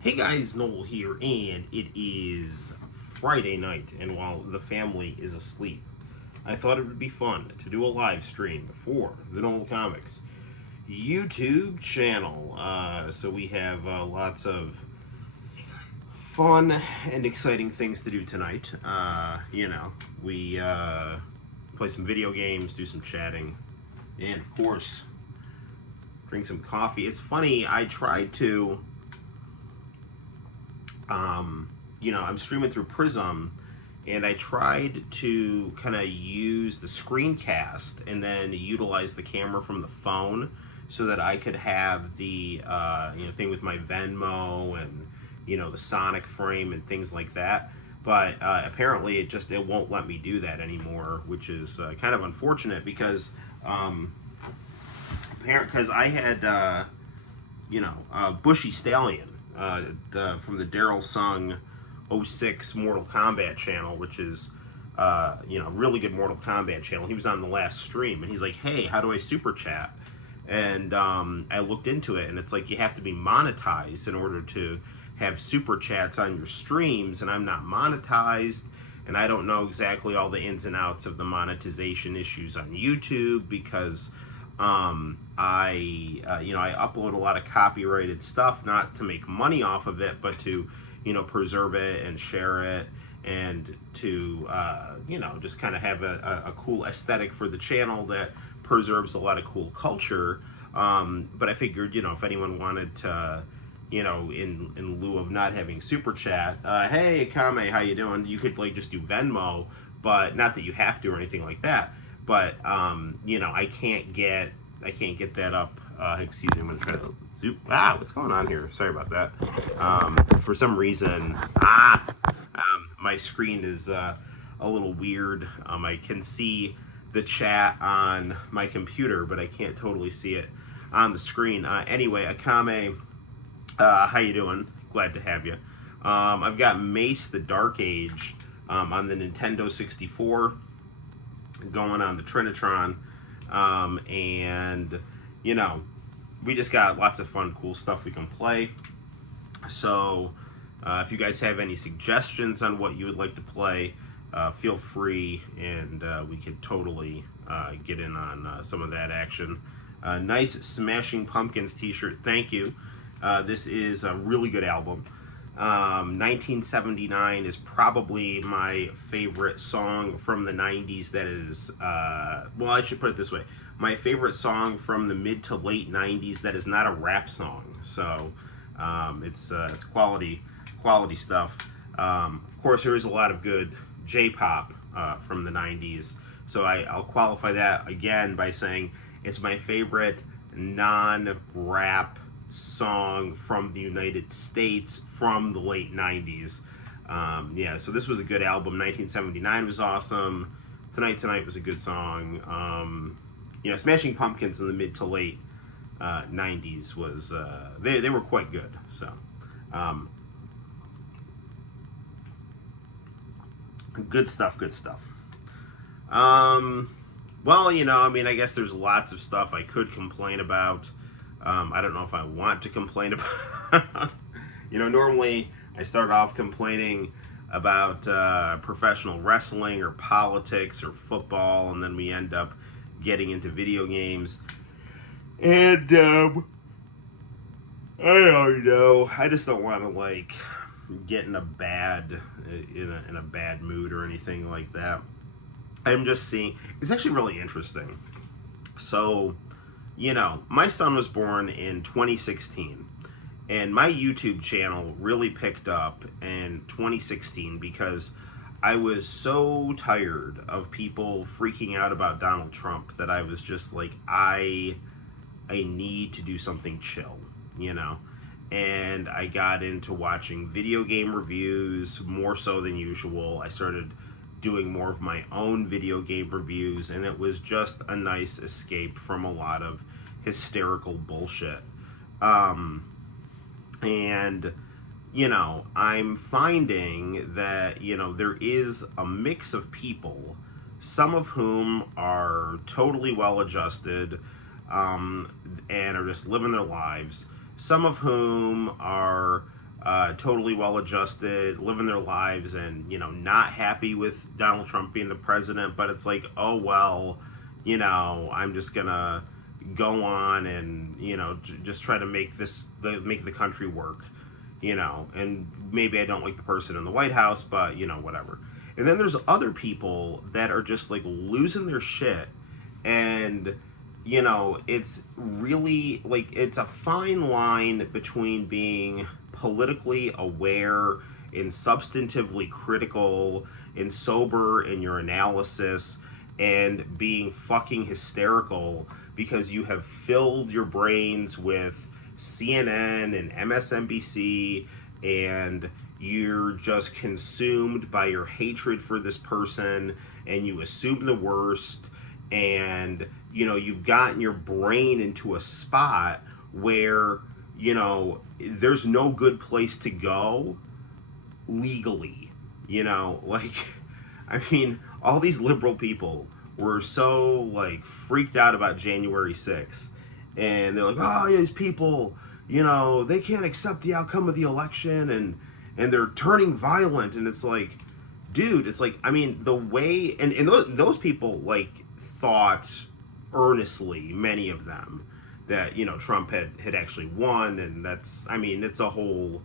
Hey guys, Noel here, and it is Friday night, and while the family is asleep, I thought it would be fun to do a live stream for the Noel ComiX YouTube channel. So we have lots of fun and exciting things to do tonight. We play some video games, do some chatting, and of course, drink some coffee. It's funny, I tried to I'm streaming through Prism, and I tried to kind of use the screencast and then utilize the camera from the phone so that I could have the thing with my Venmo and the Sonic frame and things like that. But apparently it won't let me do that anymore, which is kind of unfortunate because I had Bushy Stallion from the Daryl Sung 06 Mortal Kombat channel, which is really good Mortal Kombat channel. He was on the last stream, and he's like, "Hey, how do I super chat?" And I looked into it, and it's like you have to be monetized in order to have super chats on your streams, and I'm not monetized, and I don't know exactly all the ins and outs of the monetization issues on YouTube because I upload a lot of copyrighted stuff, not to make money off of it, but to preserve it and share it, and to just kind of have a cool aesthetic for the channel that preserves a lot of cool culture. But I figured, if anyone wanted to, in lieu of not having super chat, hey Kame, how you doing? You could just do Venmo, but not that you have to or anything like that. But I can't get that up. Excuse me, I'm gonna try to zoom. What's going on here? Sorry about that. For some reason, my screen is a little weird. I can see the chat on my computer, but I can't totally see it on the screen. Anyway, Akame, how you doing? Glad to have you. I've got Mace the Dark Age on the Nintendo 64 going on the Trinitron, and we just got lots of fun, cool stuff we can play. So if you guys have any suggestions on what you would like to play, feel free, and we could totally get in on some of that action. Nice Smashing Pumpkins t-shirt, thank you. This is a really good album. 1979 is probably my favorite song from the 90s. That is, well, I should put it this way. My favorite song from the mid to late 90s that is not a rap song. So it's quality stuff. Of course, there is a lot of good J-pop from the 90s. So I'll qualify that again by saying it's my favorite non-rap song from the United States from the late 90s. So this was a good album. 1979 was awesome. Tonight was a good song. Smashing Pumpkins in the mid to late 90s was they were quite good. So good stuff. Well, I guess there's lots of stuff I could complain about. I don't know if I want to complain about. Normally I start off complaining about professional wrestling or politics or football, and then we end up getting into video games. And I don't know. I just don't want to get in a bad mood or anything like that. I'm just seeing. It's actually really interesting. So, my son was born in 2016, and my YouTube channel really picked up in 2016 because I was so tired of people freaking out about Donald Trump that I was just like, I need to do something chill, and I got into watching video game reviews more so than usual. I started doing more of my own video game reviews, and it was just a nice escape from a lot of hysterical bullshit. I'm finding that, there is a mix of people, some of whom are totally well-adjusted, and are just living their lives, some of whom are totally well-adjusted, living their lives, and, you know, not happy with Donald Trump being the president, but it's like, oh, well, you know, I'm just gonna go on and, you know, just try to make the country work, you know, and maybe I don't like the person in the White House, but, you know, whatever. And then there's other people that are just, like, losing their shit, and, you know, it's really, like, it's a fine line between being politically aware and substantively critical and sober in your analysis, and being fucking hysterical because you have filled your brains with CNN and MSNBC, and you're just consumed by your hatred for this person, and you assume the worst, and, you know, you've gotten your brain into a spot where, you know, there's no good place to go legally, you know, like, I mean, all these liberal people were so, like, freaked out about January 6th, and they're like, oh, yeah, these people, you know, they can't accept the outcome of the election, and they're turning violent, and it's like, dude, it's like, I mean, the way, and those people, like, thought earnestly, many of them, that, you know, Trump had actually won, and that's, I mean, it's a whole,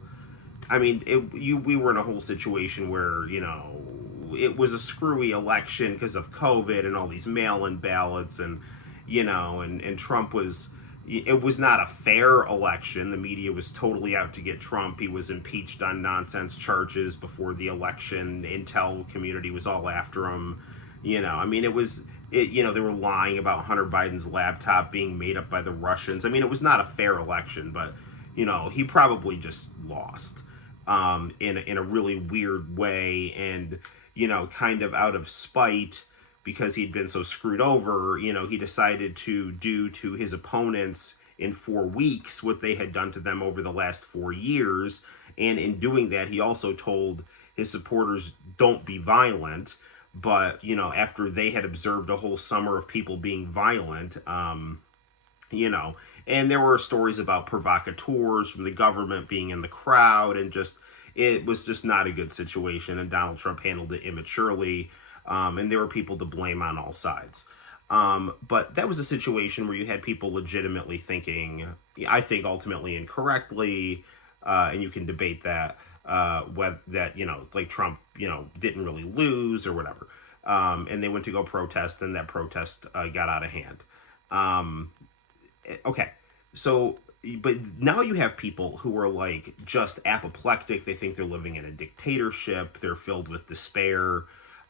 I mean, we were in a whole situation where, you know, it was a screwy election because of COVID and all these mail-in ballots, and, you know, and Trump was, it was not a fair election. The media was totally out to get Trump. He was impeached on nonsense charges before the election. The intel community was all after him. You know, I mean, you know, they were lying about Hunter Biden's laptop being made up by the Russians. I mean, it was not a fair election, but, you know, he probably just lost in a really weird way, and, you know, kind of out of spite because he'd been so screwed over, you know, he decided to do to his opponents in 4 weeks what they had done to them over the last 4 years. And in doing that, he also told his supporters, don't be violent. But, you know, after they had observed a whole summer of people being violent, you know, and there were stories about provocateurs from the government being in the crowd, and just, it was just not a good situation, and Donald Trump handled it immaturely, and there were people to blame on all sides. But that was a situation where you had people legitimately thinking, I think ultimately incorrectly, and you can debate that, whether that, you know, like Trump, you know, didn't really lose or whatever. And they went to go protest, and that protest got out of hand. Okay, so, but now you have people who are, like, just apoplectic. They think they're living in a dictatorship. They're filled with despair.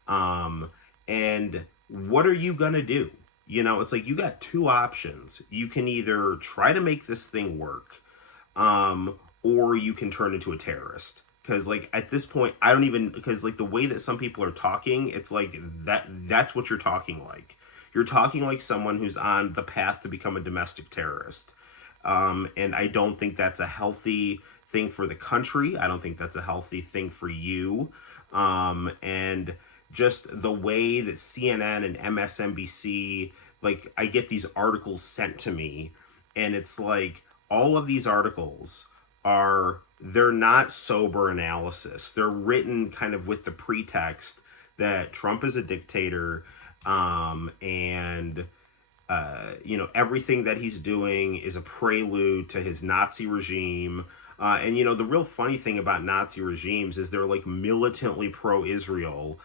And what are you gonna do? You know, it's like, you got two options. You can either try to make this thing work, or you can turn into a terrorist. Because, like, at this point, I don't even, because, like, the way that some people are talking, it's like, that's what you're talking like. You're talking like someone who's on the path to become a domestic terrorist. And I don't think that's a healthy thing for the country. I don't think that's a healthy thing for you. And just the way that CNN and MSNBC, like, I get these articles sent to me, and it's like, all of these articles they're not sober analysis. They're written kind of with the pretext that Trump is a dictator, and you know, everything that he's doing is a prelude to his Nazi regime. And, you know, the real funny thing about Nazi regimes is they're, like, militantly pro-Israel.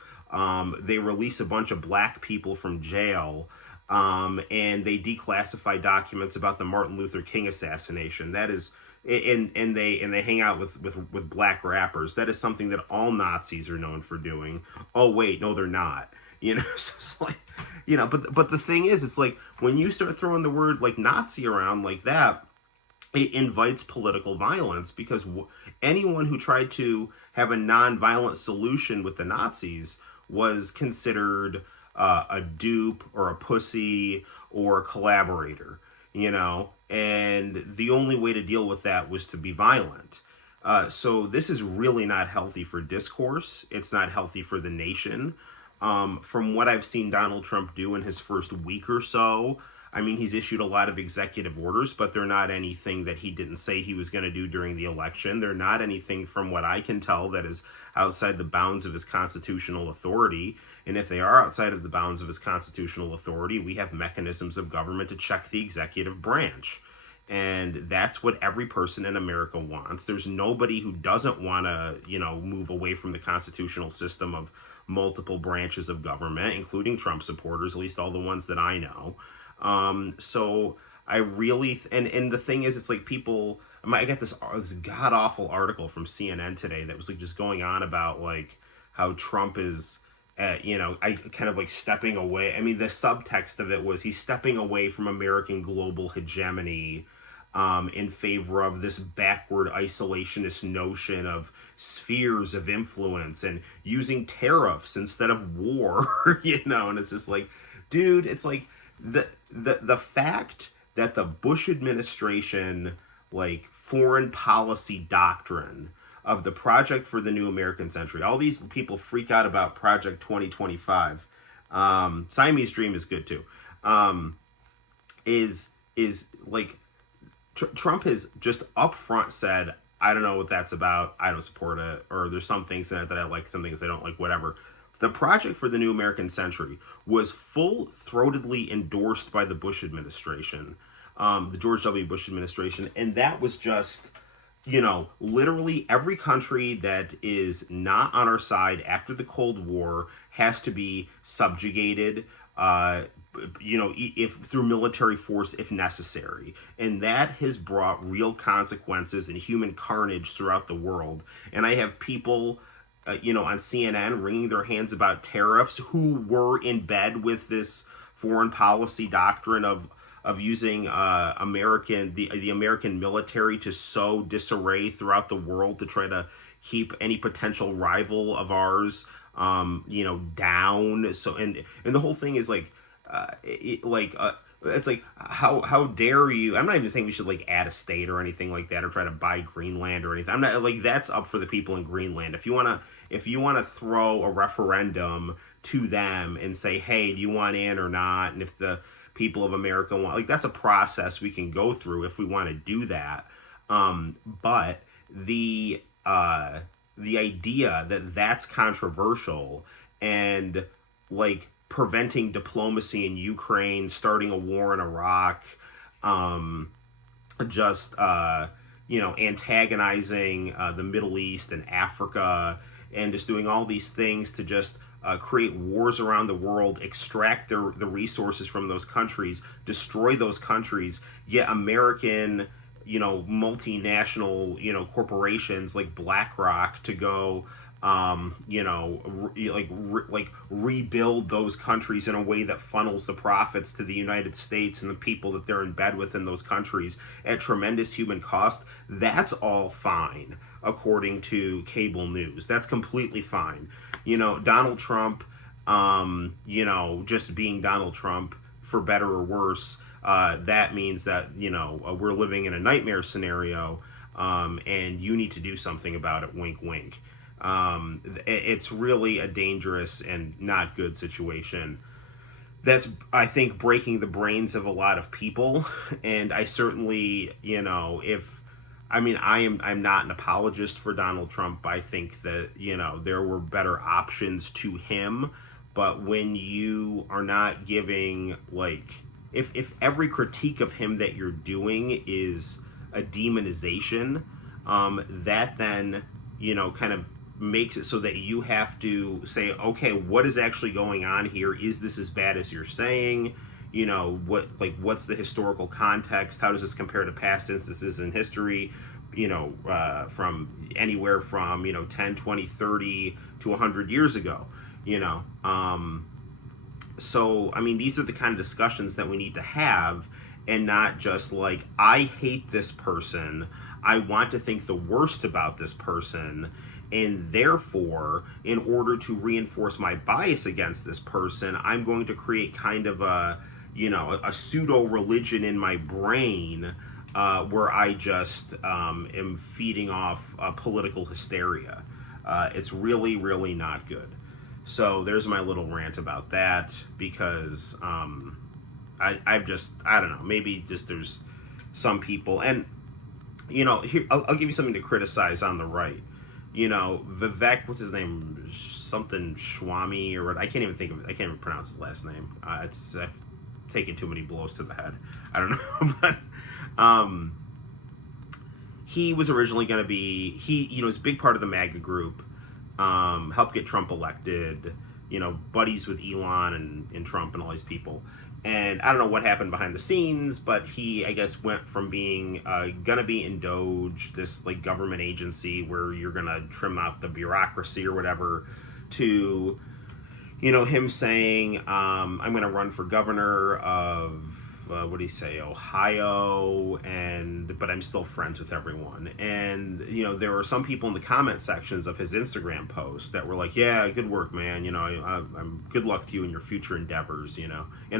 They release a bunch of black people from jail, and they declassify documents about the Martin Luther King assassination. That is, and they hang out with black rappers. That is something that all Nazis are known for doing. Oh wait, no, they're not. You know, so it's like, you know, but the thing is, it's like, when you start throwing the word, like, Nazi around like that, it invites political violence, because anyone who tried to have a non-violent solution with the Nazis was considered a dupe or a pussy or a collaborator, you know, and the only way to deal with that was to be violent. So this is really not healthy for discourse. It's not healthy for the nation. From what I've seen Donald Trump do in his first week or so, I mean, he's issued a lot of executive orders, but they're not anything that he didn't say he was going to do during the election. They're not anything, from what I can tell, that is outside the bounds of his constitutional authority. And if they are outside of the bounds of his constitutional authority, we have mechanisms of government to check the executive branch. And that's what every person in America wants. There's nobody who doesn't want to, move away from the constitutional system of multiple branches of government, including Trump supporters, at least all the ones that I know. So I really, and the thing is, it's like people, I got this god awful article from CNN today that was like just going on about like how Trump is, I kind of like stepping away. I mean, the subtext of it was he's stepping away from American global hegemony in favor of this backward isolationist notion of spheres of influence and using tariffs instead of war, and it's just like, dude, it's like the fact that the Bush administration, like, foreign policy doctrine of the Project for the New American Century, all these people freak out about Project 2025. Siamese Dream is good too. Is like, Trump has just upfront said, I don't know what that's about, I don't support it, or there's some things in it that I like, some things I don't like, whatever. The Project for the New American Century was full-throatedly endorsed by the Bush administration, the George W. Bush administration, and that was just, literally every country that is not on our side after the Cold War has to be subjugated, if through military force if necessary. And that has brought real consequences and human carnage throughout the world. And I have people, on CNN wringing their hands about tariffs who were in bed with this foreign policy doctrine of using the American military to sow disarray throughout the world to try to keep any potential rival of ours, down. So and the whole thing is like, it's like, how dare you? I'm not even saying we should like add a state or anything like that or try to buy Greenland or anything. I'm not like, that's up for the people in Greenland. If you wanna throw a referendum to them and say, hey, do you want in or not? And if the people of America want, like, that's a process we can go through if we want to do that. But the idea that that's controversial and like preventing diplomacy in Ukraine, starting a war in Iraq, antagonizing the Middle East and Africa, and just doing all these things to just create wars around the world, extract the resources from those countries, destroy those countries, yet American, multinational, corporations like BlackRock to go, rebuild those countries in a way that funnels the profits to the United States and the people that they're in bed with in those countries at tremendous human cost. That's all fine, according to cable news. That's completely fine. Donald Trump, just being Donald Trump, for better or worse, that means that, we're living in a nightmare scenario, and you need to do something about it, wink, wink. It's really a dangerous and not good situation. That's, I think, breaking the brains of a lot of people. And I certainly, I'm not an apologist for Donald Trump. I think that, there were better options to him. But when you are not giving, like, if every critique of him that you're doing is a demonization, that then, kind of makes it so that you have to say, okay, what is actually going on here? Is this as bad as you're saying? What's the historical context? How does this compare to past instances in history? From anywhere from, 10, 20, 30 to 100 years ago, So, these are the kind of discussions that we need to have, and not just like, I hate this person, I want to think the worst about this person, and therefore, in order to reinforce my bias against this person, I'm going to create kind of a pseudo-religion in my brain, where I just am feeding off political hysteria. It's really, really not good. So there's my little rant about that, because I don't know, maybe just there's some people, and here I'll give you something to criticize on the right. Vivek, what's his name, something Swami, or what, I can't even pronounce his last name. It's I've taken too many blows to the head, I don't know. But he was originally going to be, he's a big part of the MAGA group, helped get Trump elected, buddies with Elon and Trump and all these people. And I don't know what happened behind the scenes, but he, I guess, went from being gonna be in Doge, this like government agency where you're gonna trim out the bureaucracy or whatever, to him saying, I'm gonna run for governor of what do you say, Ohio, but I'm still friends with everyone. And there were some people in the comment sections of his Instagram post that were like, yeah, good work, man, I'm good luck to you in your future endeavors, in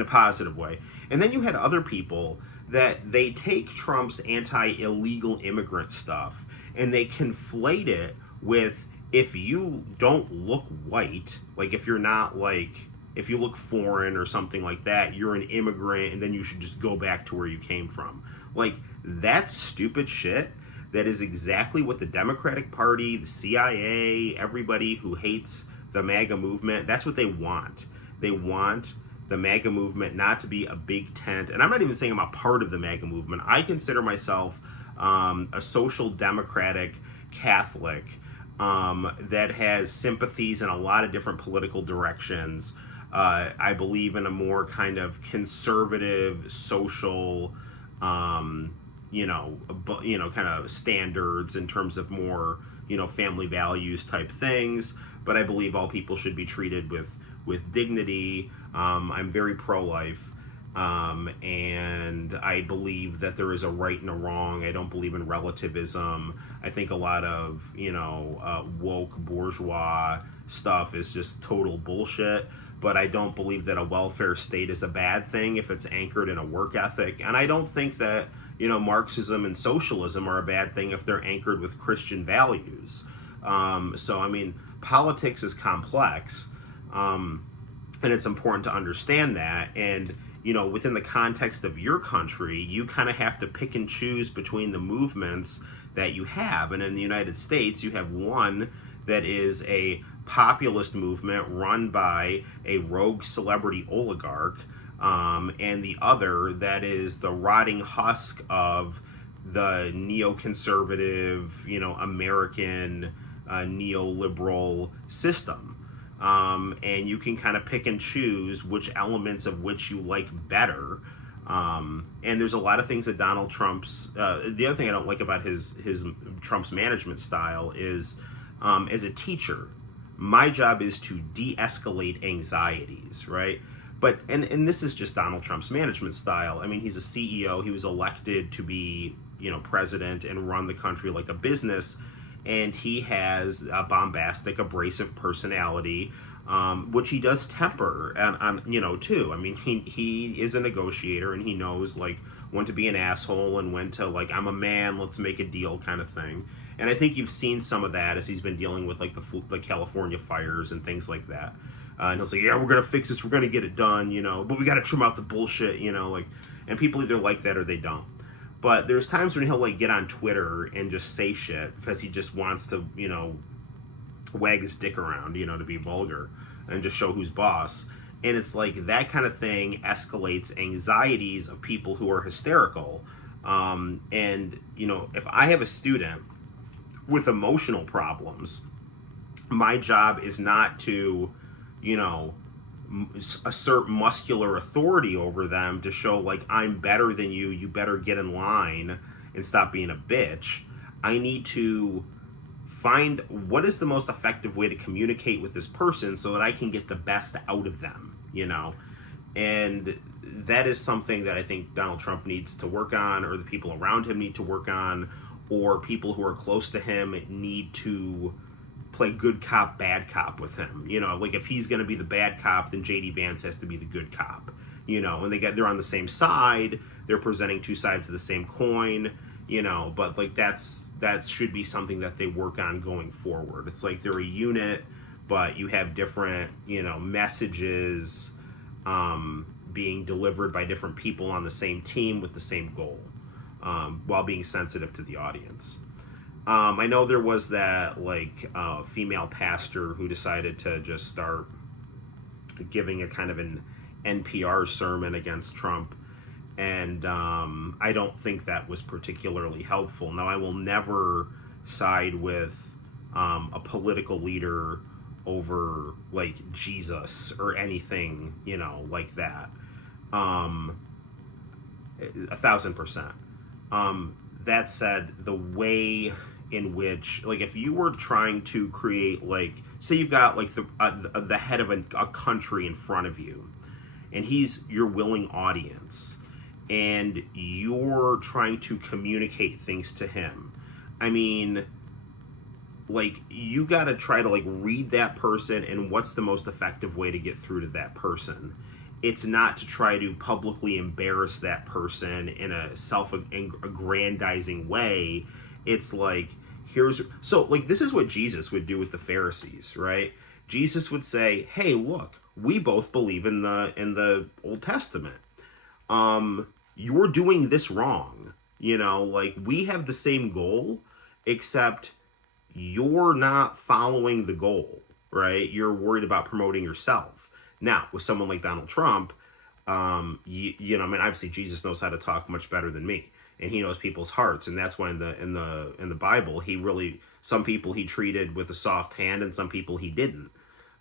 a positive way. And then you had other people that they take Trump's anti-illegal immigrant stuff and they conflate it with, if you don't look white, like if you're not like, if you look foreign or something like that, you're an immigrant and then you should just go back to where you came from. Like, that's stupid shit. That is exactly what the Democratic Party, the CIA, everybody who hates the MAGA movement, that's what they want. They want the MAGA movement not to be a big tent. And I'm not even saying I'm a part of the MAGA movement. I consider myself a social democratic Catholic that has sympathies in a lot of different political directions. I believe in a more kind of conservative, social, kind of standards in terms of more, family values type things. But I believe all people should be treated with dignity. I'm very pro-life. And I believe that there is a right and a wrong. I don't believe in relativism. I think a lot of, woke bourgeois stuff is just total bullshit. But I don't believe that a welfare state is a bad thing if it's anchored in a work ethic. And I don't think that, Marxism and socialism are a bad thing if they're anchored with Christian values. So, I mean, politics is complex, and it's important to understand that. And, within the context of your country, you kind of have to pick and choose between the movements that you have. And in the United States, you have one that is a populist movement run by a rogue celebrity oligarch, and the other that is the rotting husk of the neoconservative, American neoliberal system. And you can kind of pick and choose which elements of which you like better. And there's a lot of things that Donald Trump's, the other thing I don't like about his Trump's management style is, as a teacher, my job is to de-escalate anxieties, right? But, and this is just Donald Trump's management style. I mean, he's a CEO. He was elected to be, president and run the country like a business. And he has a bombastic, abrasive personality, which he does temper, and too. I mean, he is a negotiator, and he knows, like, when to be an asshole and when to, like, I'm a man, let's make a deal kind of thing. And I think you've seen some of that as he's been dealing with, like, the California fires and things like that. And he'll say, yeah, we're going to fix this, we're going to get it done, but we got to trim out the bullshit, and people either like that or they don't. But there's times when he'll, like, get on Twitter and just say shit because he just wants to, wag his dick around, to be vulgar and just show who's boss. And it's like that kind of thing escalates anxieties of people who are hysterical. And, if I have a student with emotional problems, my job is not to, assert muscular authority over them to show, like, I'm better than you, you better get in line and stop being a bitch. I need to find what is the most effective way to communicate with this person so that I can get the best out of them, and that is something that I think Donald Trump needs to work on, or the people around him need to work on, or people who are close to him need to play good cop, bad cop with him. Like, if he's going to be the bad cop, then JD Vance has to be the good cop. And they're on the same side, they're presenting two sides of the same coin, but, like, that should be something that they work on going forward. It's like they're a unit, but you have different, messages being delivered by different people on the same team with the same goal, while being sensitive to the audience. I know there was that like female pastor who decided to just start giving a kind of an NPR sermon against Trump, and I don't think that was particularly helpful. Now, I will never side with a political leader over like Jesus or anything, you know, like that. 1,000%. That said, the way in which, like, if you were trying to create, like, say you've got like the head of a country in front of you, and he's your willing audience, and you're trying to communicate things to him. I mean, like, you got to try to like read that person and what's the most effective way to get through to that person. It's not to try to publicly embarrass that person in a self-aggrandizing way. It's like, so like, this is what Jesus would do with the Pharisees, right? Jesus would say, hey, look, we both believe in the Old Testament. You're doing this wrong. You know, like, we have the same goal, except you're not following the goal, right? You're worried about promoting yourself. Now, with someone like Donald Trump, you know, I mean, obviously Jesus knows how to talk much better than me, and he knows people's hearts, and that's why in the Bible, some people he treated with a soft hand, and some people he didn't.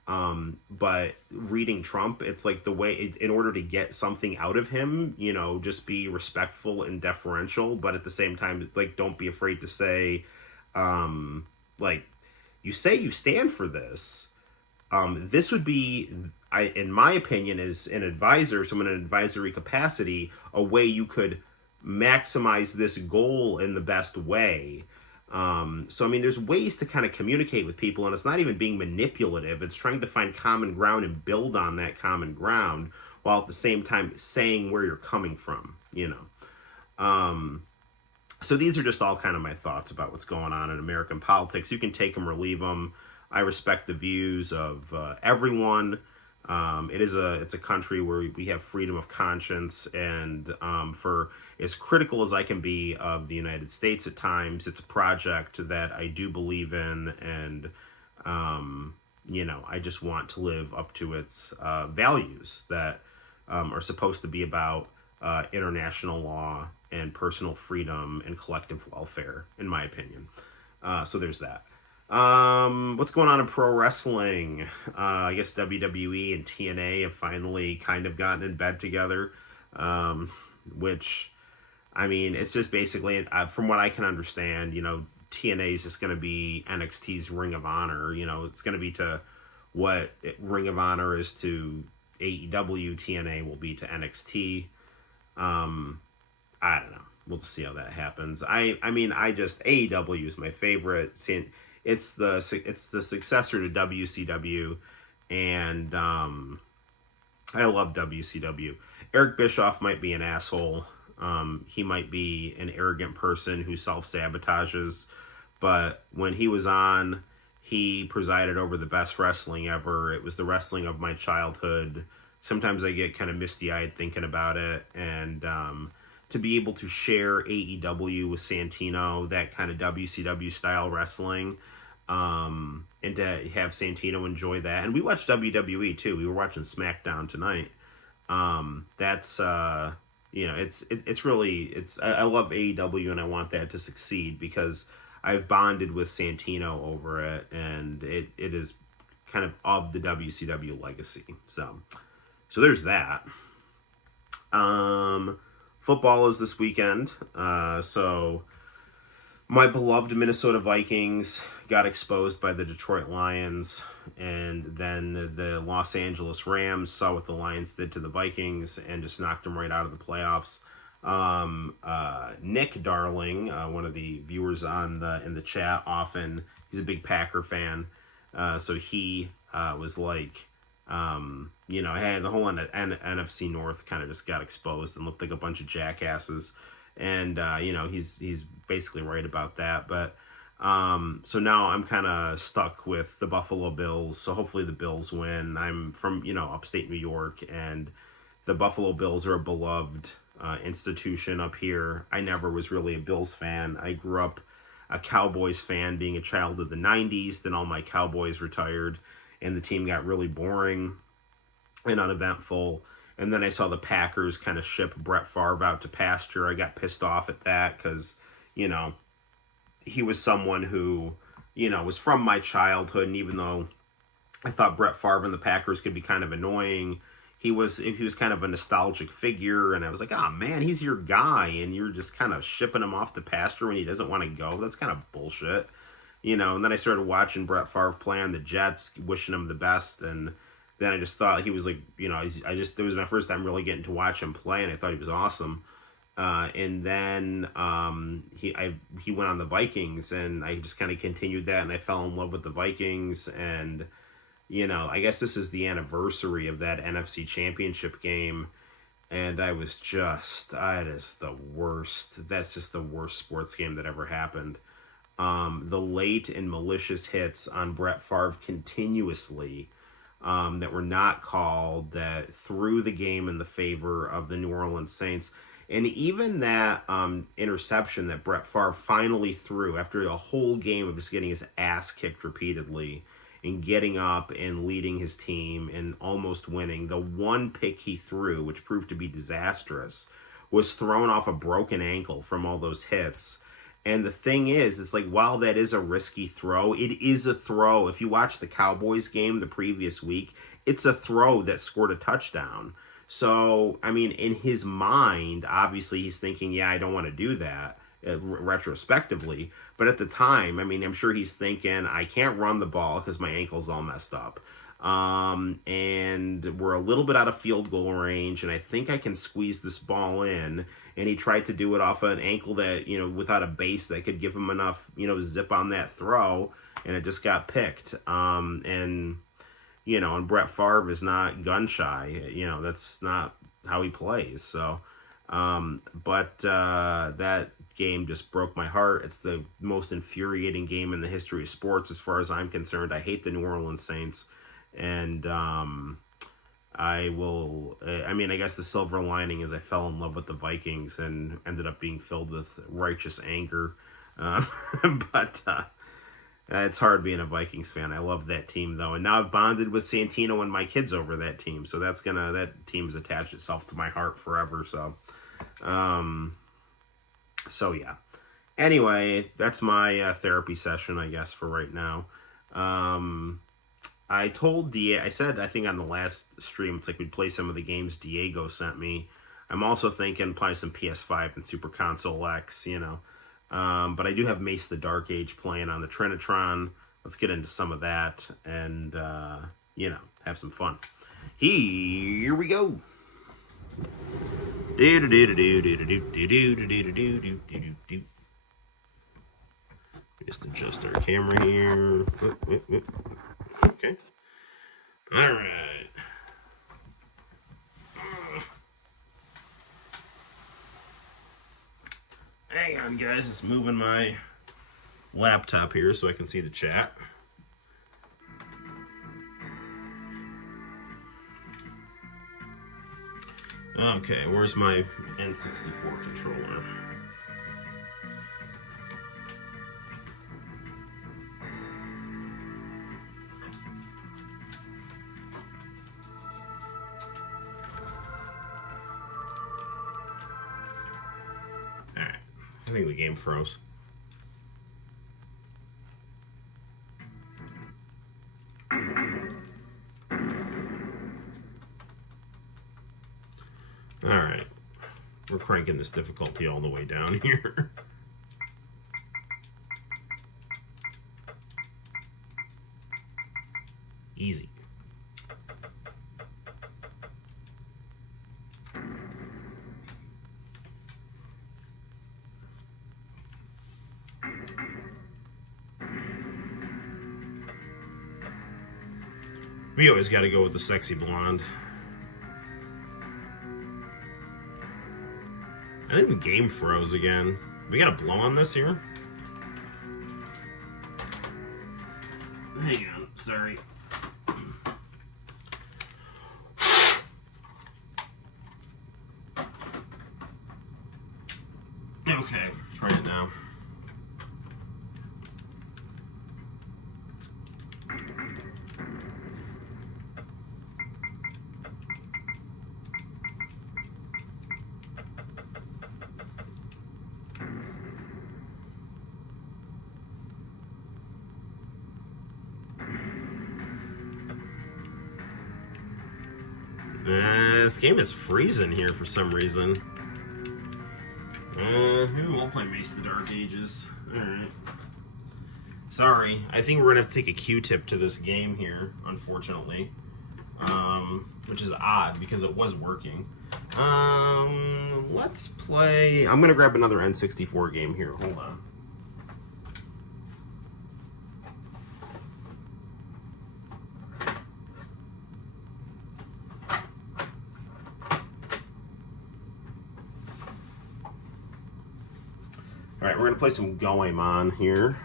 But reading Trump, it's like the way, in order to get something out of him, you know, just be respectful and deferential, but at the same time, like, don't be afraid to say, like, you say you stand for this. This would be, in my opinion, as an advisor, someone in an advisory capacity, a way you could maximize this goal in the best way. So, I mean, there's ways to kind of communicate with people, and it's not even being manipulative. It's trying to find common ground and build on that common ground, while at the same time saying where you're coming from, you know. So these are just all kind of my thoughts about what's going on in American politics. You can take them or leave them. I respect the views of everyone. It's a country where we have freedom of conscience, and for as critical as I can be of the United States at times, it's a project that I do believe in, and you know, I just want to live up to its values that are supposed to be about international law and personal freedom and collective welfare, in my opinion. So there's that. What's going on in pro wrestling? I guess WWE and TNA have finally kind of gotten in bed together, which, I mean, it's just basically, from what I can understand, you know, TNA is just going to be NXT's Ring of Honor. You know, it's going to be to what Ring of Honor is to AEW, TNA will be to NXT. I don't know. We'll see how that happens. I mean, AEW is my favorite. It's the successor to WCW, and I love WCW. Eric Bischoff might be an asshole. He might be an arrogant person who self-sabotages, but when he was on, he presided over the best wrestling ever. It was the wrestling of my childhood. Sometimes I get kind of misty-eyed thinking about it, and to be able to share AEW with Santino, that kind of WCW style wrestling, and to have Santino enjoy that. And we watched WWE too. We were watching SmackDown tonight. That's you know, it's really, I love AEW, and I want that to succeed because I've bonded with Santino over it, and it is kind of the WCW legacy. So there's that. Football is this weekend. So my beloved Minnesota Vikings got exposed by the Detroit Lions, and then the Los Angeles Rams saw what the Lions did to the Vikings and just knocked them right out of the playoffs. Nick Darling, one of the viewers in the chat often, he's a big Packer fan. So he was like, you know, hey, the whole NFC North kind of just got exposed and looked like a bunch of jackasses. And, you know, he's basically right about that. But, so now I'm kind of stuck with the Buffalo Bills. So hopefully the Bills win. I'm from, you know, upstate New York, and the Buffalo Bills are a beloved institution up here. I never was really a Bills fan. I grew up a Cowboys fan, being a child of the 90s. Then all my Cowboys retired, and the team got really boring and uneventful. And then I saw the Packers kind of ship Brett Favre out to pasture. I got pissed off at that because, you know, he was someone who, you know, was from my childhood. And even though I thought Brett Favre and the Packers could be kind of annoying, he was kind of a nostalgic figure. And I was like, oh, man, he's your guy. And you're just kind of shipping him off to pasture when he doesn't want to go. That's kind of bullshit. You know, and then I started watching Brett Favre play on the Jets, wishing him the best. And then I just thought he was like, you know, it was my first time really getting to watch him play, and I thought he was awesome. And then he went on the Vikings, and I just kind of continued that, and I fell in love with the Vikings. And, you know, I guess this is the anniversary of that NFC Championship game, and I was just, it is the worst. That's just the worst sports game that ever happened. The late and malicious hits on Brett Favre continuously, that were not called, that threw the game in the favor of the New Orleans Saints. And even that interception that Brett Favre finally threw after a whole game of just getting his ass kicked repeatedly and getting up and leading his team and almost winning, the one pick he threw, which proved to be disastrous, was thrown off a broken ankle from all those hits. And the thing is, it's like, while that is a risky throw, it is a throw. If you watch the Cowboys game the previous week, it's a throw that scored a touchdown. So, I mean, in his mind, obviously he's thinking, yeah, I don't want to do that, retrospectively. But at the time, I mean, I'm sure he's thinking, I can't run the ball because my ankle's all messed up. And we're a little bit out of field goal range, and I think I can squeeze this ball in. And he tried to do it off an ankle that, you know, without a base that could give him enough, you know, zip on that throw, and it just got picked. And, you know, and Brett Favre is not gun shy. You know, that's not how he plays. So, but that game just broke my heart. It's the most infuriating game in the history of sports as far as I'm concerned. I hate the New Orleans Saints. And I guess the silver lining is I fell in love with the Vikings and ended up being filled with righteous anger. But it's hard being a Vikings fan. I love that team, though. And now I've bonded with Santino and my kids over that team. So that team's attached itself to my heart forever. So yeah. Anyway, that's my therapy session, I guess, for right now. I told I said, I think on the last stream, it's like we'd play some of the games Diego sent me. I'm also thinking probably some PS5 and Super Console X, you know. But I do have Mace the Dark Age playing on the Trinitron. Let's get into some of that and, you know, have some fun. Here we go. Just adjust our camera here. Okay. All right. Hang on, guys. Just moving my laptop here so I can see the chat. Okay, where's my N64 controller? I think the game froze. Alright. We're cranking this difficulty all the way down here. Easy. We always got to go with the sexy blonde. I think the game froze again. We got a blow on this here? Hang on, sorry. Okay, try it now. This game is freezing here for some reason. Maybe we'll play Mace the Dark Ages. Alright. Sorry, I think we're gonna have to take a Q-tip to this game here, unfortunately. Which is odd because it was working. Let's play. I'm gonna grab another N64 game here. Hold on. All right, we're gonna play some Goemon here.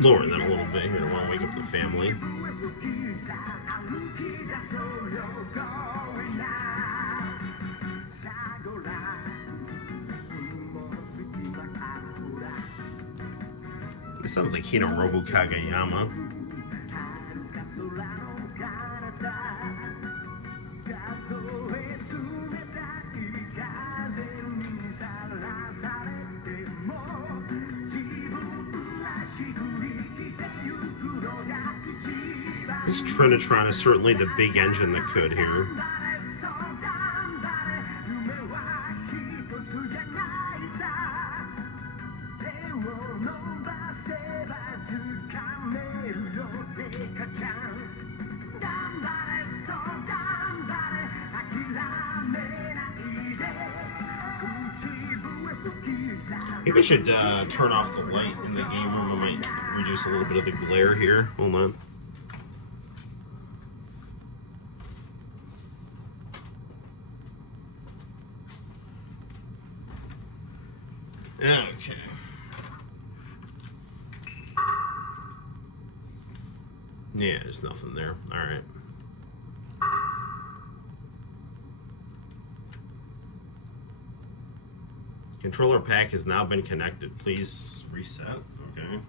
Lower that a little bit here while I wake up the family. This sounds like Hinorobu Kageyama. This Trinitron is certainly the big engine that could here. Maybe I should turn off the light in the game room. I might reduce a little bit of the glare here. Hold on. Okay. Yeah, there's nothing there. All right. Controller pack has now been connected. Please reset. Okay.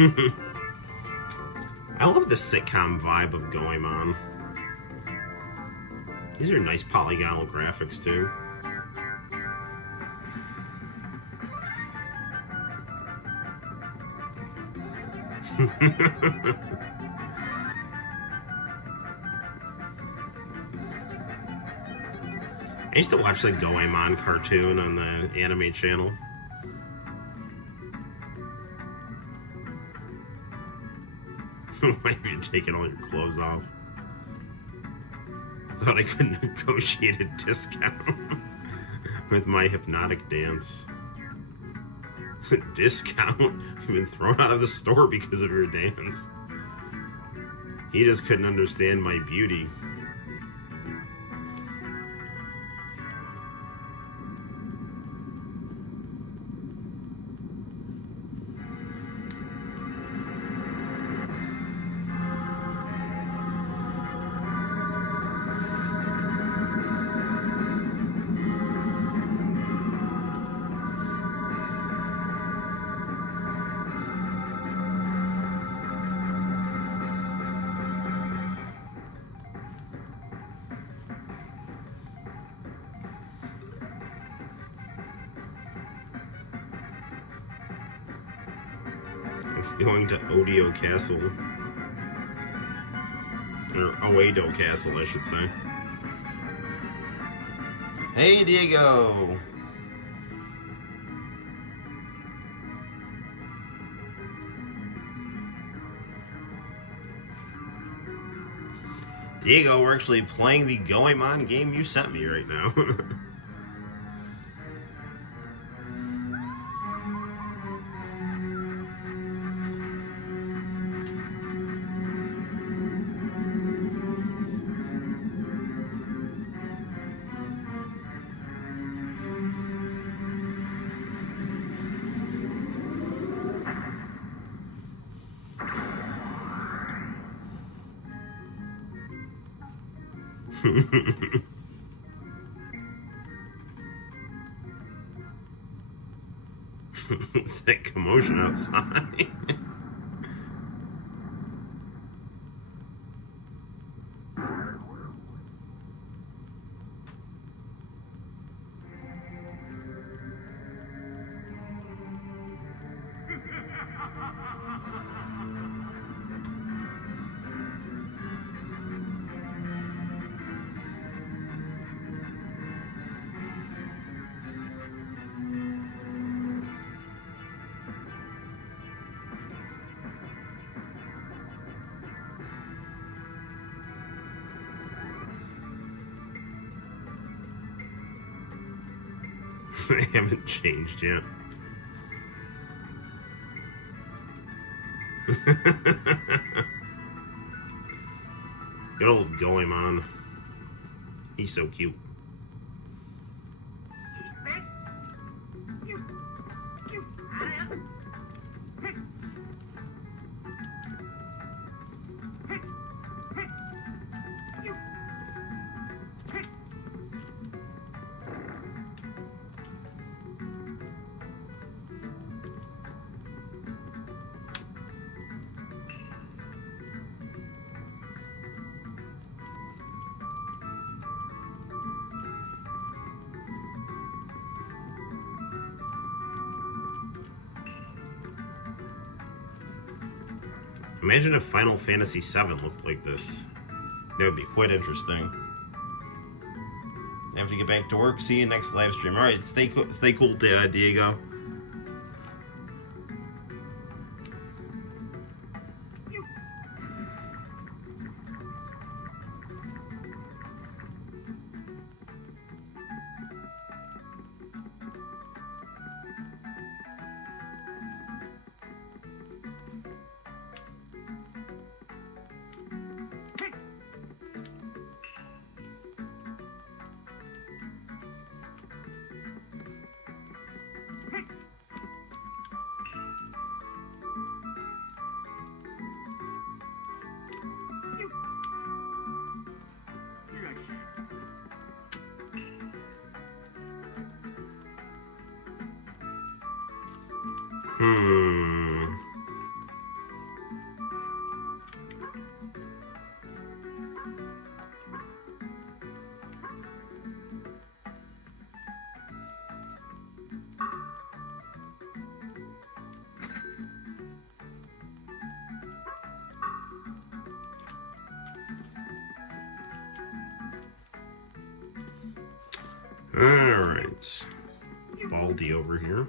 I love the sitcom vibe of Goemon. These are nice polygonal graphics too. I used to watch the Goemon cartoon on the anime channel. Why have you taken all your clothes off? I thought I could negotiate a discount with my hypnotic dance. Discount? You've been thrown out of the store because of your dance. He just couldn't understand my beauty. Going to Odio Castle. Or Oedo Castle, I should say. Hey, Diego! Diego, we're actually playing the Goemon game you sent me right now. It's that commotion outside. They haven't changed yet. Good old Goemon. He's so cute. Imagine if Final Fantasy VII looked like this. That would be quite interesting. I have to get back to work. See you next live stream. All right, stay cool, Diego. Alright. Baldy over here.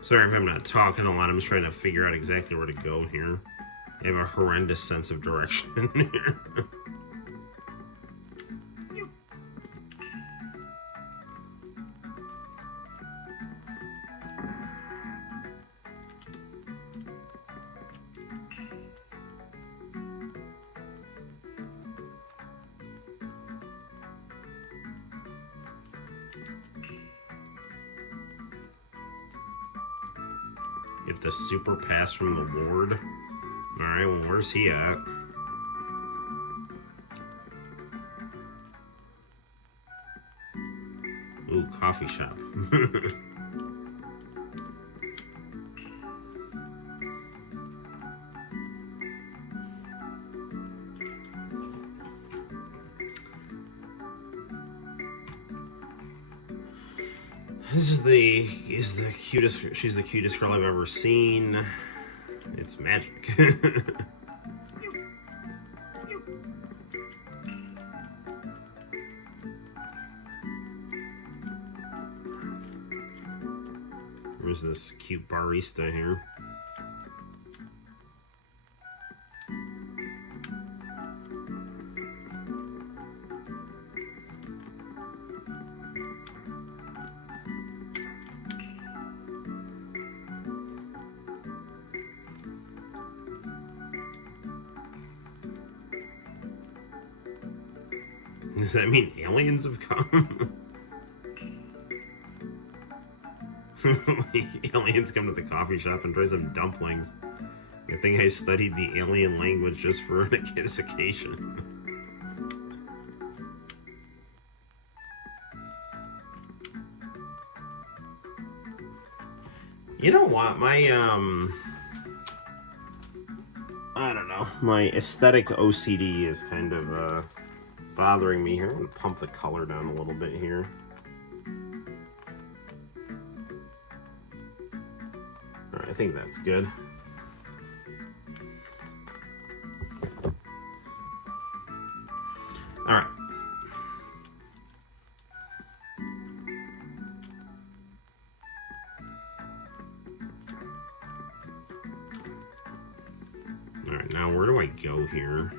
Sorry if I'm not talking a lot, I'm just trying to figure out exactly where to go here. I have a horrendous sense of direction here. Get the super pass from the Lord. Alright, well, where's he at? Ooh, coffee shop. She's the cutest girl I've ever seen. It's magic. Where's this cute barista here? Does that mean aliens have come? Aliens come to the coffee shop and try some dumplings. I think I studied the alien language just for this occasion. You know what? My, I don't know. My aesthetic OCD is kind of, bothering me here. I'm going to pump the color down a little bit here. Alright, I think that's good. Alright. Alright, now where do I go here?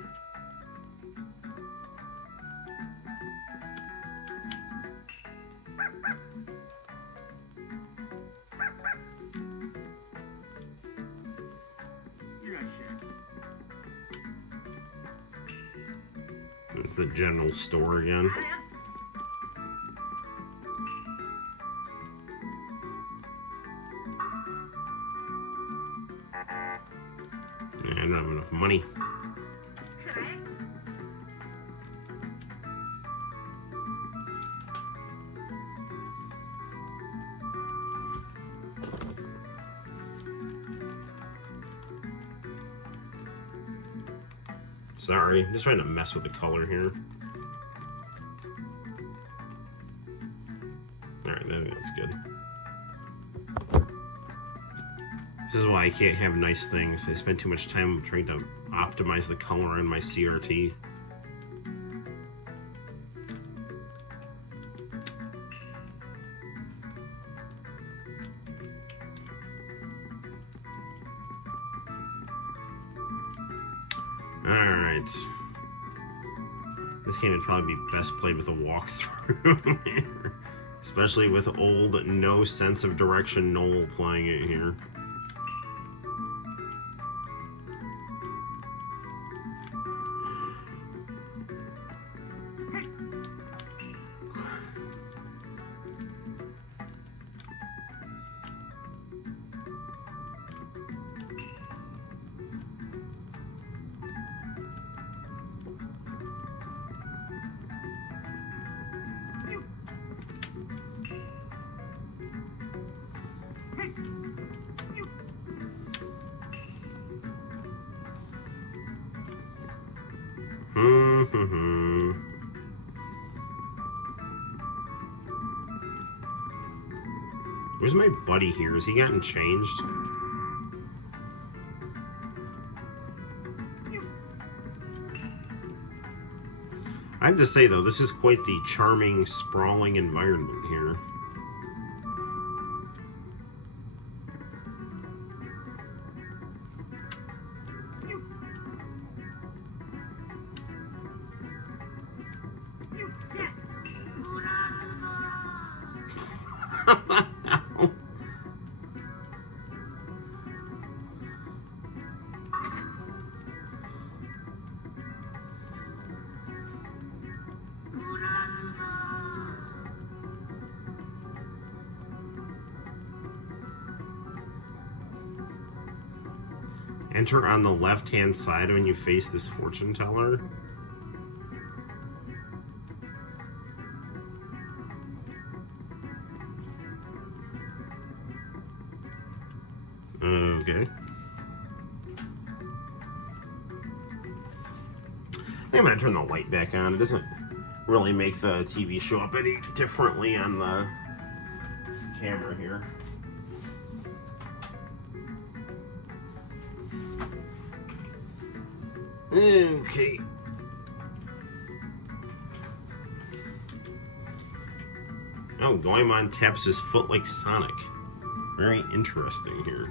It's the general store again. I don't have enough money. Sorry, I'm just trying to mess with the color here. Alright, that's good. This is why I can't have nice things. I spend too much time trying to optimize the color in my CRT. Alright. This game would probably be best played with a walkthrough. Especially with old, no sense of direction Noel playing it here. Where's my buddy here? Has he gotten changed? I have to say though, this is quite the charming, sprawling environment here. Enter on the left-hand side when you face this fortune teller. Okay. I'm gonna turn the light back on. It doesn't really make the TV show up any differently on the camera here. Okay. Oh, Goemon taps his foot like Sonic. Very interesting here.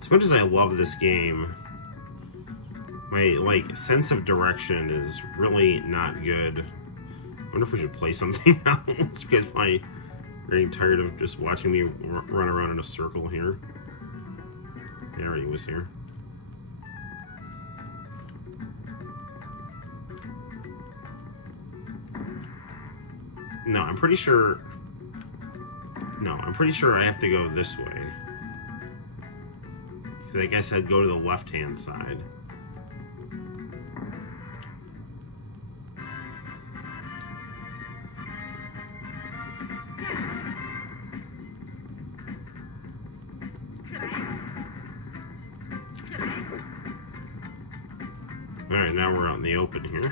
As much as I love this game, my sense of direction is really not good. I wonder if we should play something else. You guys probably getting tired of just watching me run around in a circle here. There he was here. No, I'm pretty sure. No, I'm pretty sure I have to go this way. I guess I'd go to the left-hand side. Alright, now we're out in the open here.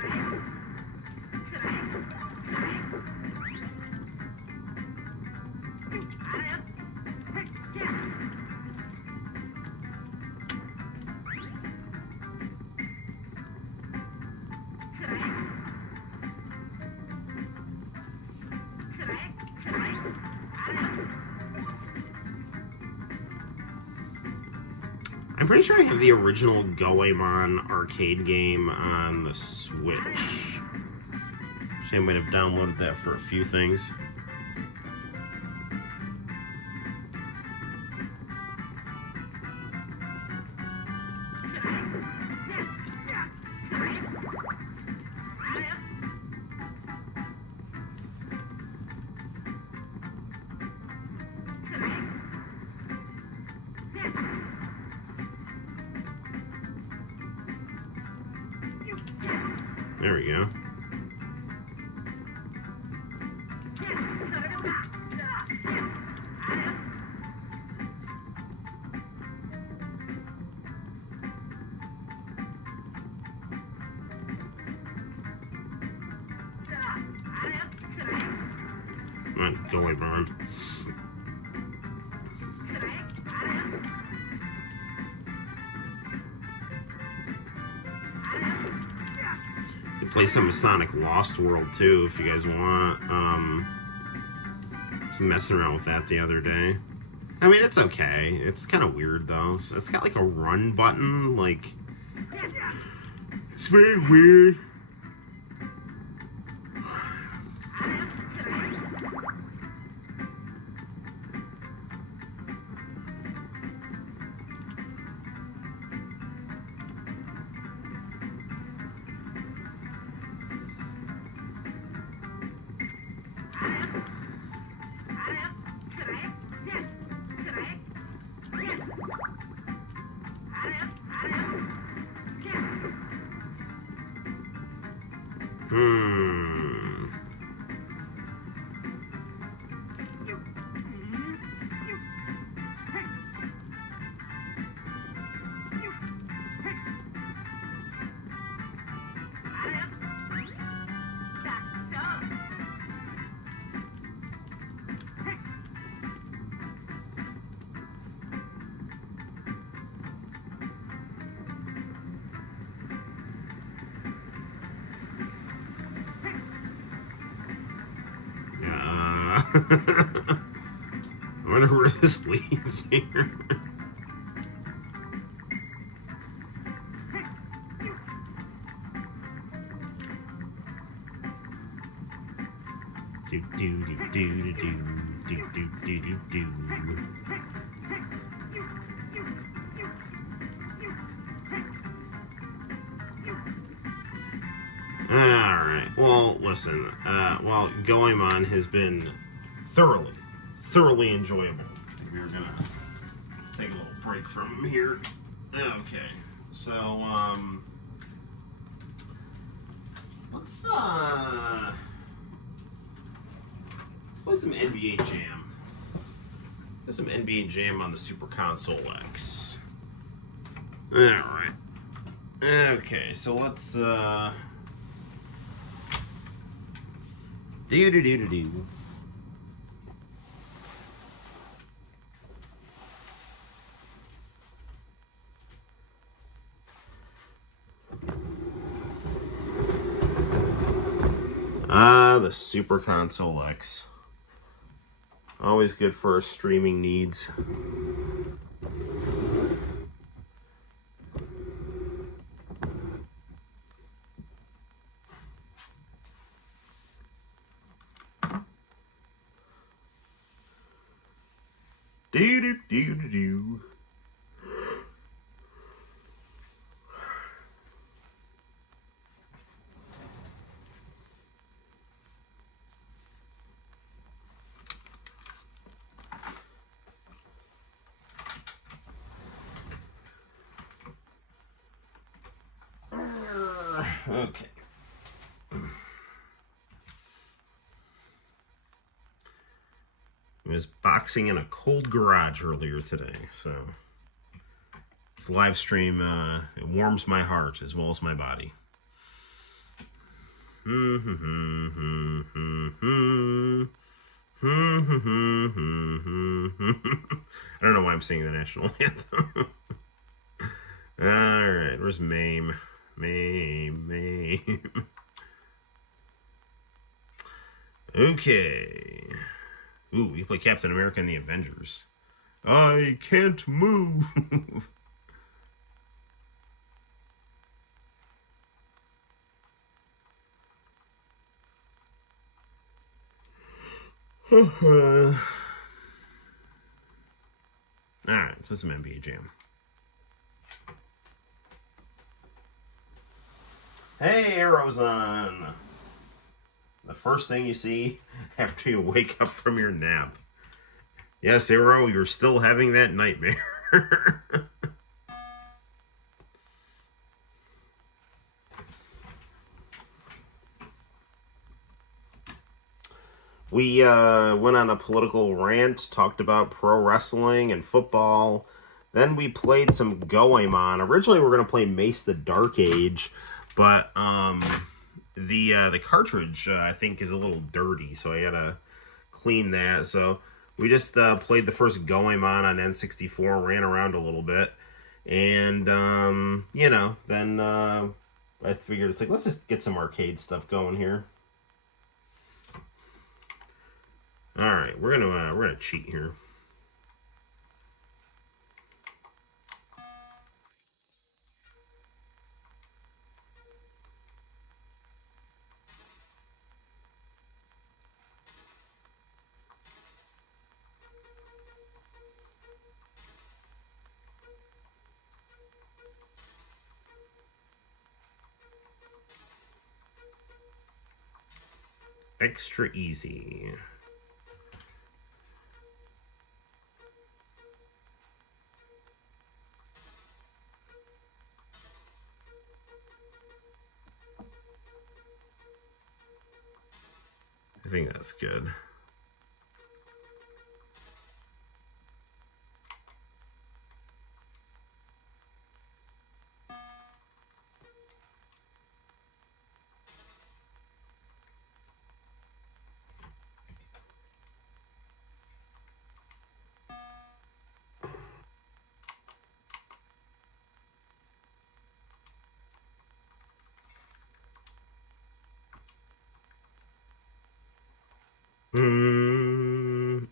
I'm pretty sure I have the original Goemon arcade game on the Switch. I might have downloaded that for a few things. There we go. Come on, go away, Brian. Play some of Sonic Lost World too if you guys want. Just messing around with that the other day. I mean, it's okay. It's kind of weird though. So it's got like a run button. Like, it's very weird. I wonder where this leads here. Do do do do do do do do do do. Alright, well, listen, Goemon has been thoroughly enjoyable. We're gonna take a little break from here. Okay, so, let's play some NBA Jam. There's some NBA Jam on the Super Console X. Alright. Okay, so let's, do. The Super Console X. Always good for our streaming needs. Do. Okay. I was boxing in a cold garage earlier today, so this live stream it warms my heart as well as my body. I don't know why I'm singing the national anthem. Alright, where's Mame? Mame. Okay. Ooh, we play Captain America and the Avengers. I can't move. Alright, play some NBA Jam. Hey, Arrow's on. The first thing you see after you wake up from your nap. Yes, Arrow, you're still having that nightmare. We went on a political rant, talked about pro wrestling and football. Then we played some Goemon. Originally, we were going to play Mace the Dark Age, but the cartridge I think is a little dirty, so I had to clean that. So we just played the first Goemon on N64, ran around a little bit, and then I figured it's like, let's just get some arcade stuff going here. All right, we're gonna cheat here. Extra easy. I think that's good.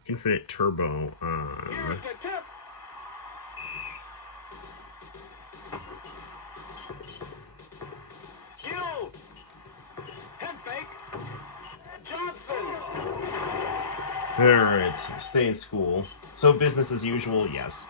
Infinite turbo on. Here's the tip. Shield. Head fake. Johnson. Alright, stay in school. So business as usual, yes.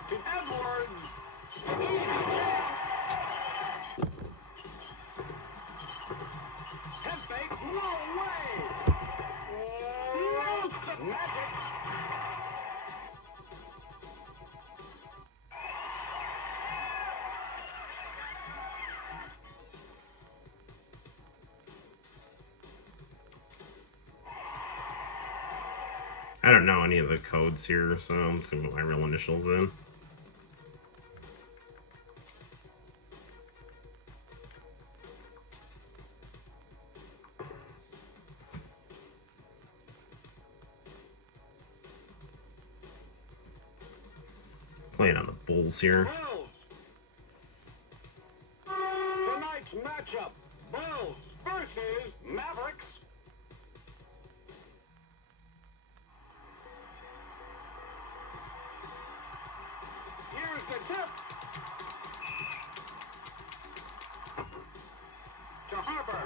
I don't know any of the codes here, so I'm just gonna put my real initials in. Playing on the Bulls here. Tonight's matchup, Bulls versus Mavericks. Here's the tip. To Harper.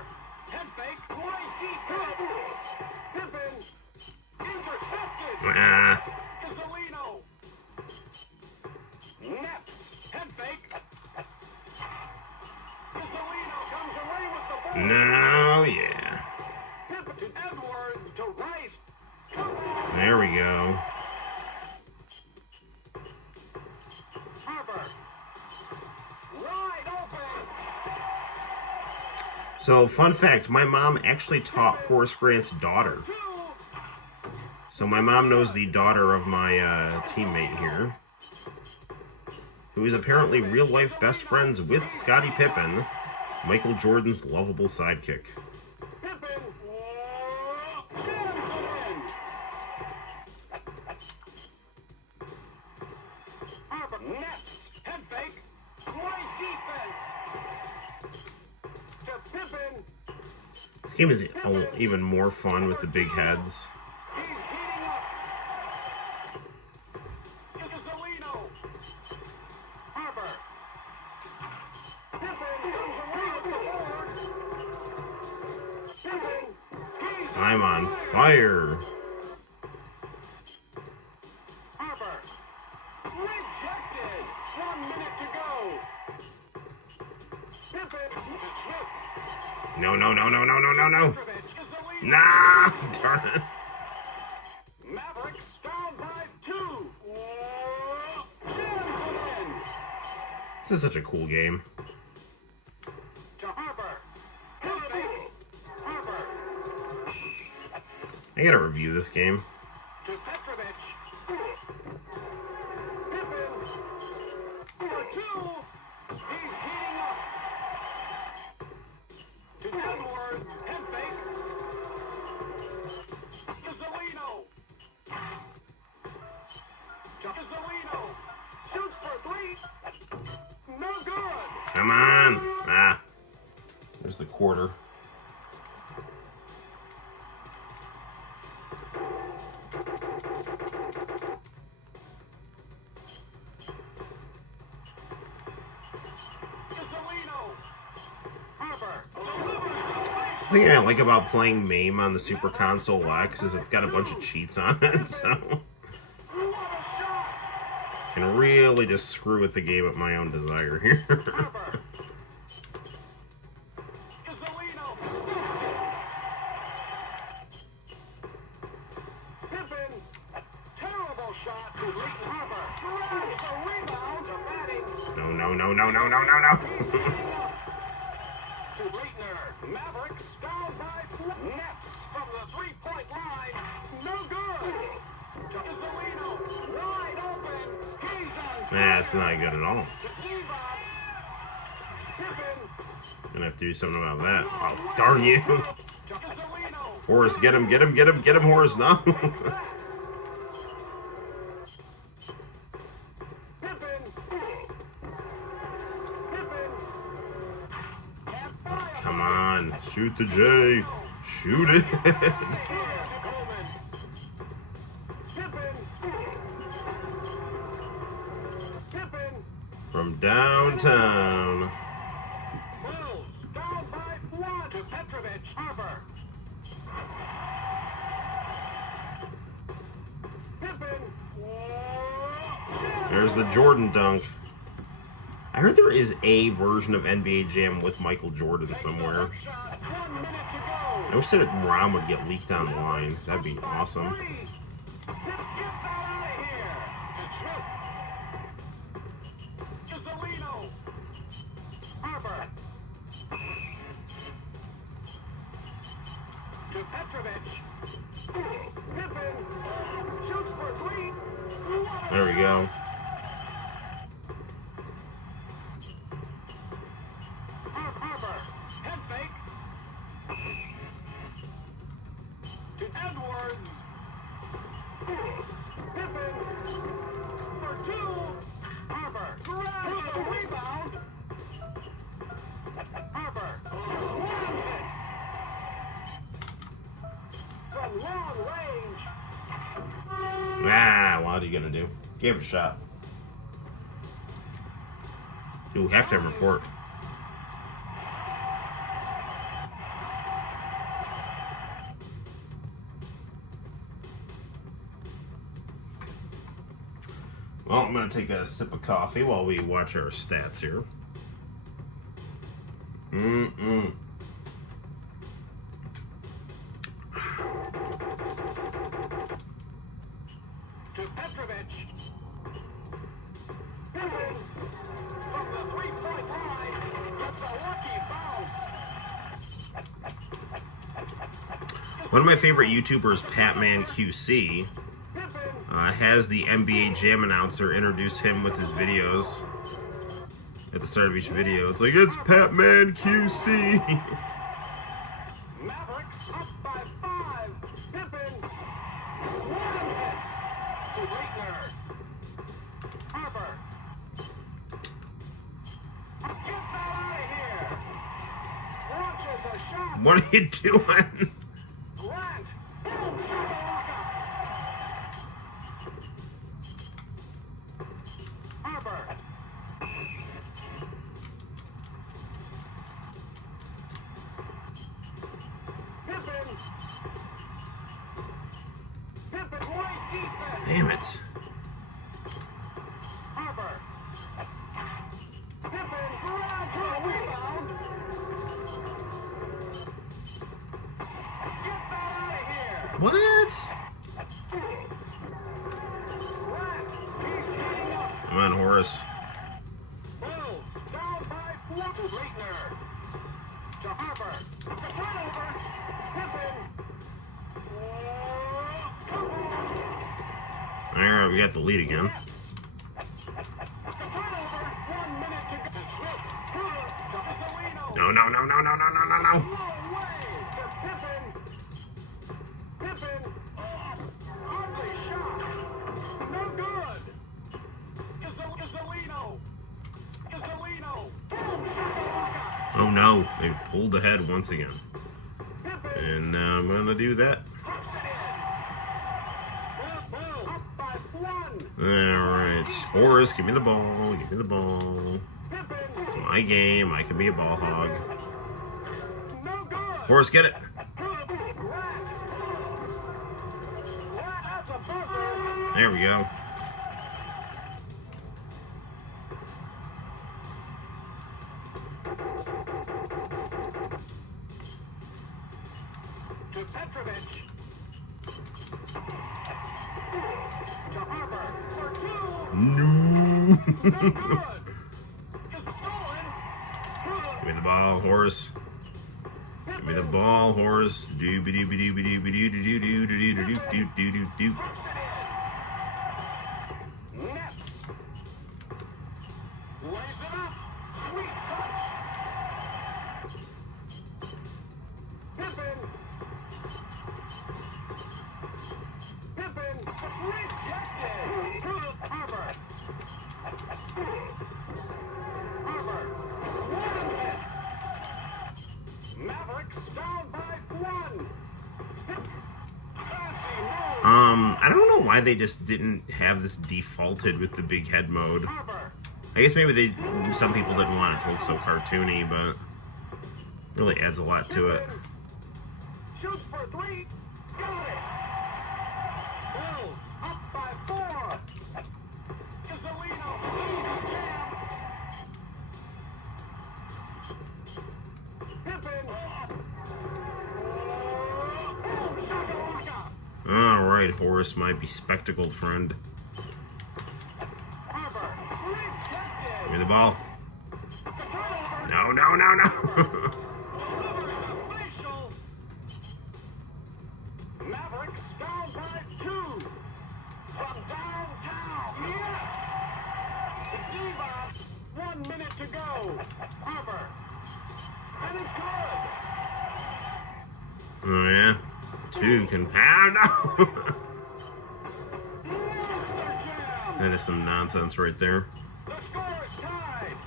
Head fake. Great defense. Pippen. Intercepted. Gasolino. Net. Head fake. Gasolino comes away with the ball. No, yeah. Pippen to Edwards to Rice. There we go. So, fun fact, my mom actually taught Horace Grant's daughter. So my mom knows the daughter of my teammate here, who is apparently real-life best friends with Scottie Pippen, Michael Jordan's lovable sidekick. This game is even more fun with the big heads. I'm on fire. Rejected. 1 minute to go. No. Nah, darn it. Mavericks down by 2. This is such a cool game. To Harper. Harper. I gotta review this game. To Petrovic. Pippen. For 2. He's heating up. To Edwards. Head fake. Gasolino. Gasolino. Shoots for 3. No good. Come on. Ah. There's the quarter. The thing I like about playing MAME on the Super Console X is it's got a bunch of cheats on it, so I can really just screw with the game at my own desire here. No. To Leitner, Mavericks down by 4. Nets from the 3-point line, no good. To Gasolino, wide open. He's on. That's not good at all. To Devon. Pippen. Gonna have to do something about that. Oh, darn you. To Gasolino. Horace, get him, Horace, no. Come on, shoot the J. Shoot it. From downtown. Bulls down by 1 to Petrovic. Harper. There's the Jordan dunk. I heard there is a version of NBA Jam with Michael Jordan somewhere. I wish that ROM would get leaked online. That'd be awesome. There we go. Ah, what are you gonna do? Give it a shot. Ooh, halftime report. Well, I'm gonna take a sip of coffee while we watch our stats here. One of my favorite YouTubers, Patman QC, has the NBA Jam announcer introduce him with his videos at the start of each video. It's like, it's Patman QC. Mavericks up by 5. Pippen. One hit to Leitner. Harper. Get that out of here. Launches a shot. What are you doing? Grant. Boom. Shakalaka. Harper. Pippen. Pippen, great defense. Damn it. Harper. Pippen grabs for a rebound. Get that out of here. What? Grant, he's getting up. Come on, Horace. Bulls down by 4 to Leitner. To Harper. The turnover. Pippen. Come on. Alright, we got the lead again. The turnover. 1 minute to go. To Pizzolino. No. No way for Pippen. Pippen. Ugly shot. No good. Pizzolino. Boom. Shakalaka. Oh no, they pulled ahead once again. Pippen. And now I'm gonna do that. Puts it in. Bull up by 1. Alright. Horace, give me the ball. Give me the ball. Pippen. It's my game. I can be a ball hog. No good. Horace, get it. That's a buzzer. There we go. To Petrovic. To Harper for 2. No. No good. It's stolen. Give me the ball, Horace. Give me the ball, Horace. Doo-ba-doo-ba-doo-ba-doo-ba-doo-ba-doo-ba-doo-ba-doo-ba-doo-ba-doo-ba-doo. Nets. Lays it up. Sweet touch. Pippen. Rejected. Harper. Harper. One hit. Mavericks down by 1. I don't know why they just didn't have this defaulted with the big head mode. Harper. I guess maybe some people didn't want it to look so cartoony, but it really adds a lot to it. Shoots for 3. Got it. Bulls up by 4. Gasolino. ride horse, my bespectacled friend. Give me the ball. No, no, no, no. Mavericks down by 2 from downtown. Yes! Diva, 1 minute to go. Harbor. And it's good. Oh, yeah. 2 can pound. No. That is some nonsense right there. The score is tied.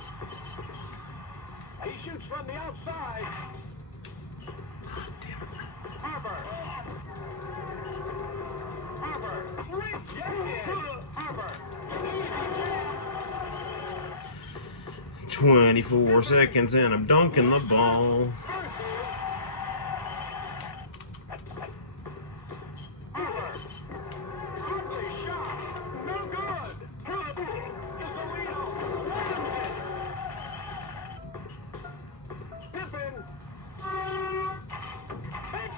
He shoots from the outside. Damn it. Harbor. Harbor. Rejected. Harbor. 24 seconds and I'm dunking the ball. Harbor. Ugly shot. No good. Isolino. Pippin.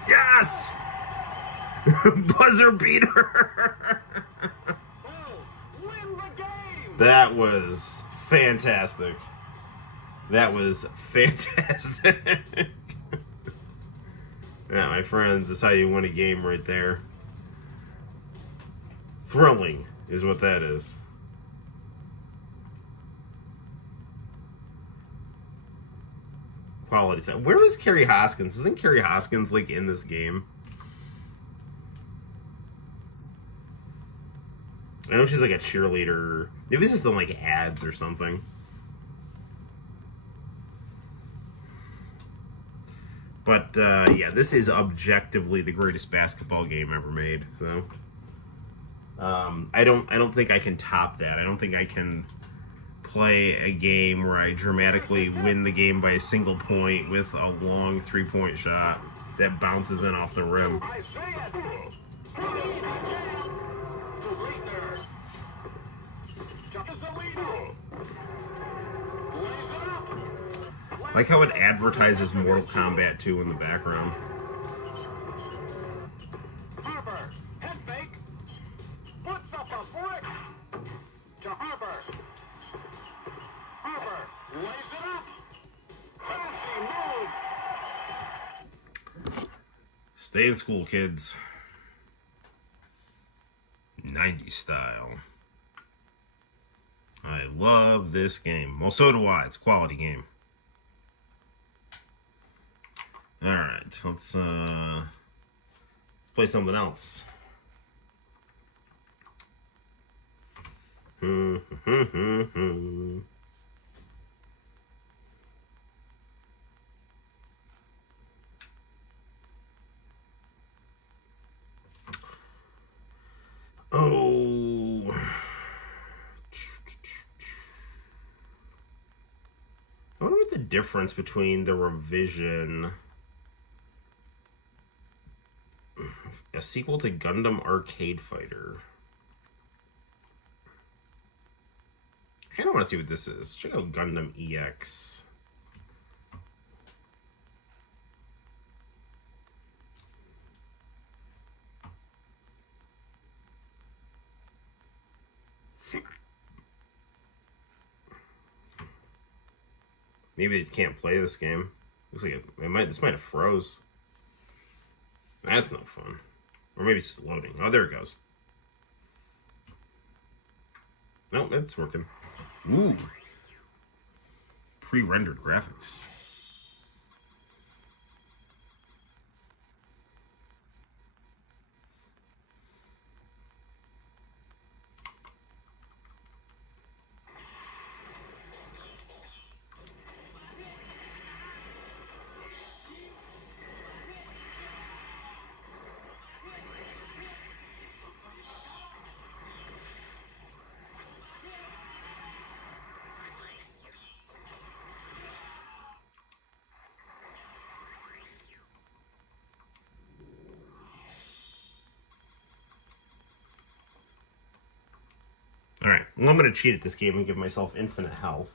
Yes! Buzzer beater! Win the game. That was fantastic. That was fantastic. Yeah, my friends, that's how you win a game right there. Thrilling is what that is. Quality set. Where is Carrie Hoskins? Isn't Carrie Hoskins like in this game? I know she's like a cheerleader. Maybe it's just in like ads or something. But yeah, this is objectively the greatest basketball game ever made. So I don't think I can top that. I don't think I can play a game where I dramatically win the game by a single point with a long 3-point shot that bounces in off the rim. Like how it advertises Mortal Kombat 2 in the background. Harbor, head fake, puts up a brick to Harbor. Harbor lays it up. Fancy move. Stay in school, kids. 90s style. I love this game. Well, so do I. It's a quality game. Alright, let's play something else. Oh. I wonder what the difference between the revision, a sequel to Gundam Arcade Fighter. I kind of want to see what this is. Check out Gundam EX. Maybe it can't play this game. Looks like this might have froze. That's no fun. Or maybe it's loading. Oh, there it goes. Nope, it's working. Ooh. Pre-rendered graphics. Alright, well, I'm going to cheat at this game and give myself infinite health.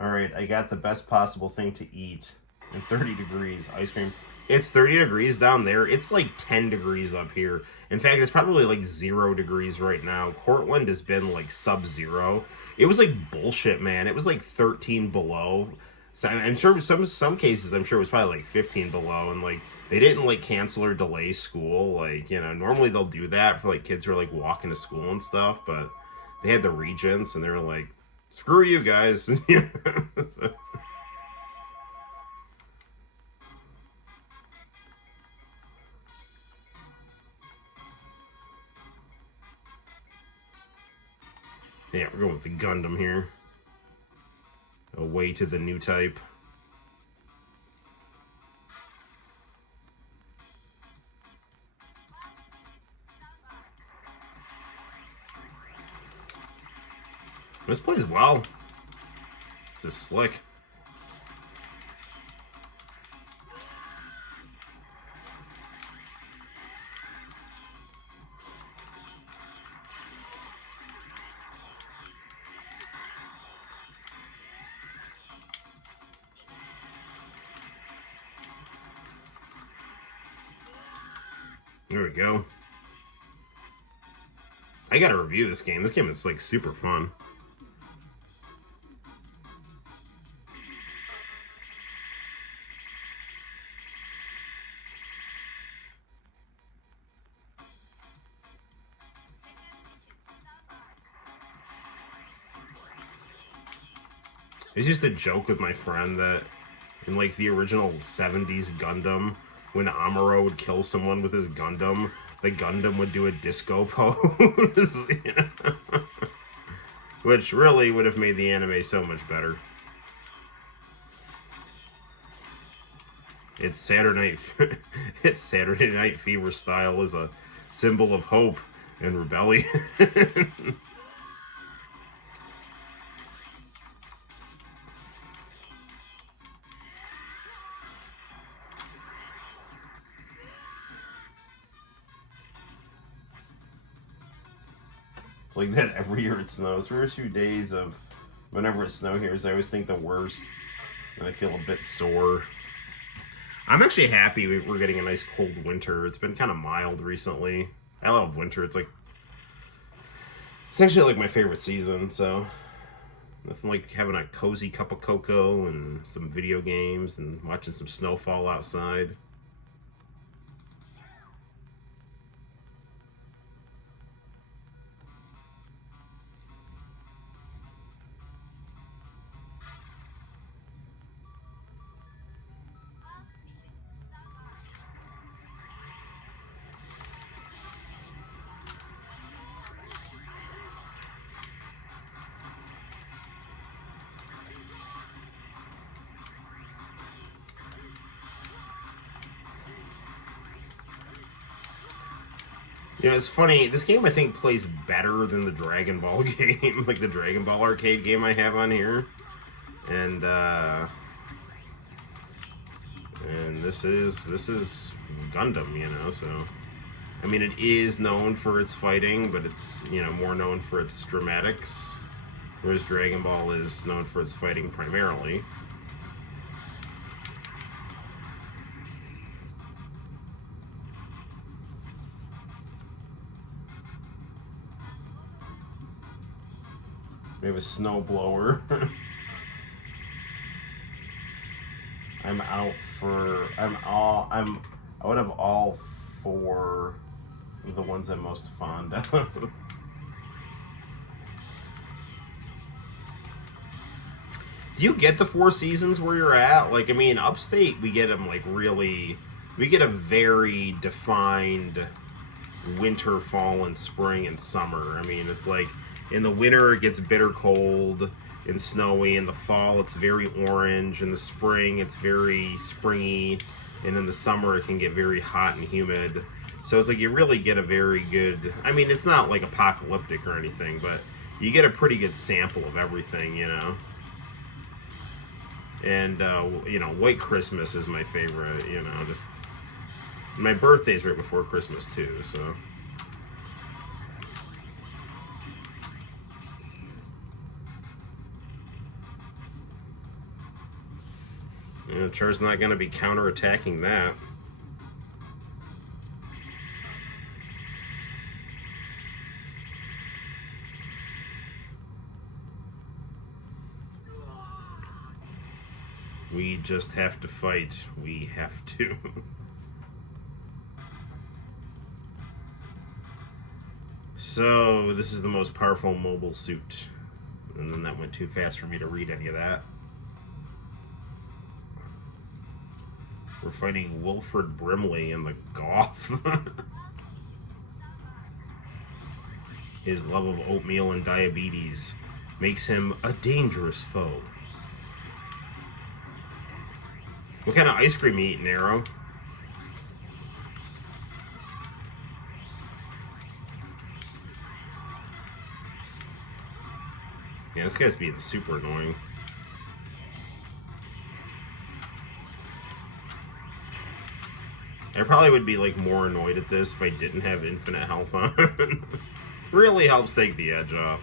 Alright, I got the best possible thing to eat in 30 degrees. Ice cream. It's 30 degrees down there. It's like 10 degrees up here. In fact, it's probably like 0 degrees right now. Cortland has been like sub-zero. It was like bullshit, man. It was like 13 below. So I'm sure some cases, I'm sure it was probably like 15 below, and like they didn't like cancel or delay school. Like, you know, normally they'll do that for like kids who are like walking to school and stuff, but they had the regents and they were like, screw you guys. So, yeah, we're going with the Gundam here. Away to the new type. This plays well. This is slick. There we go. I gotta review this game. This game is like super fun. It's just a joke with my friend that in like the original 70s Gundam, when Amuro would kill someone with his Gundam, the Gundam would do a disco pose. You know? Which really would have made the anime so much better. It's Saturday Night Fever style is a symbol of hope and rebellion. It's like that every year it snows. First few days of whenever it snows here, I always think the worst, and I feel a bit sore. I'm actually happy we're getting a nice cold winter. It's been kind of mild recently. I love winter. It's actually like my favorite season. So nothing like having a cozy cup of cocoa and some video games and watching some snowfall outside. You know, it's funny, this game I think plays better than the Dragon Ball game, like the Dragon Ball arcade game I have on here. And this is Gundam, you know, so I mean it is known for its fighting, but it's, you know, more known for its dramatics, whereas Dragon Ball is known for its fighting primarily. We have a snowblower. I'm out for out of all four of the ones I'm most fond of. Do you get the 4 seasons where you're at? Like, I mean, upstate we get them like really, we get a very defined winter, fall, and spring and summer. I mean, it's like in the winter it gets bitter cold and snowy. In the fall it's very orange. In the spring it's very springy, and in the summer it can get very hot and humid. So it's like you really get a very good, I mean, it's not like apocalyptic or anything, but you get a pretty good sample of everything, you know. And you know, White Christmas is my favorite, you know. Just my birthday's right before Christmas too, so Char's not going to be counterattacking that. We just have to fight. We have to. So, this is the most powerful mobile suit. And then that went too fast for me to read any of that. We're fighting Wilfred Brimley in the Goth. His love of oatmeal and diabetes makes him a dangerous foe. What kind of ice cream you eating, Arrow? Yeah, this guy's being super annoying. I probably would be like more annoyed at this if I didn't have infinite health on. Really helps take the edge off.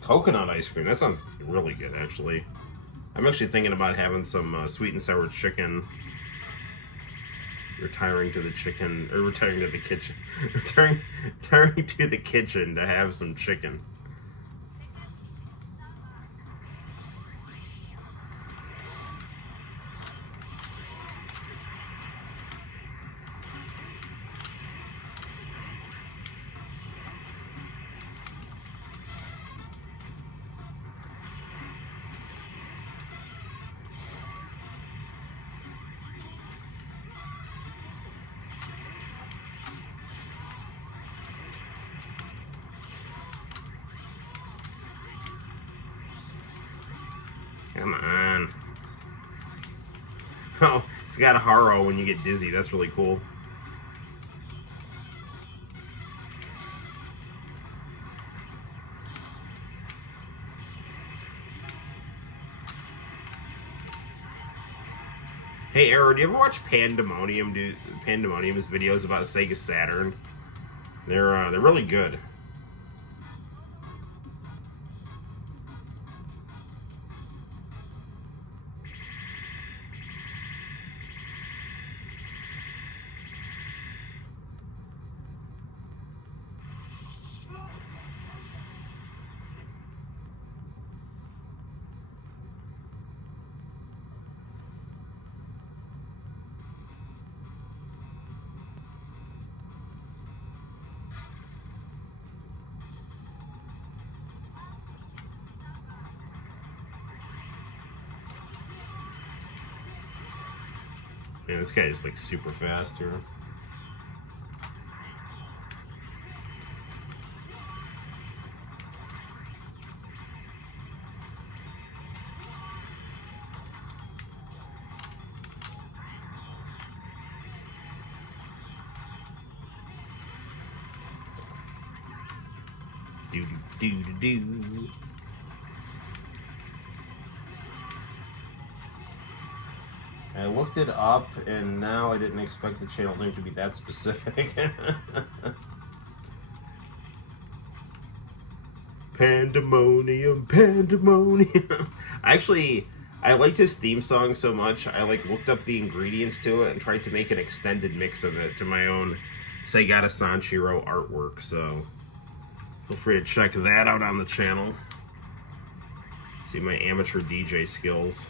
Coconut ice cream, that sounds really good actually. I'm actually thinking about having some sweet and sour chicken. Retiring to the kitchen. Retiring to the kitchen to have some chicken. Come on. Oh, it's got a Haro when you get dizzy. That's really cool. Hey, Arrow, do you ever watch Pandemonium? Pandemonium's videos about Sega Saturn? They're really good. Man, this guy is like super fast here. Do do do do do. I looked it up, and now I didn't expect the channel name to be that specific. Pandemonium, pandemonium. Actually, I liked his theme song so much, I like looked up the ingredients to it and tried to make an extended mix of it to my own Segata Sanshiro artwork, so feel free to check that out on the channel. See my amateur DJ skills.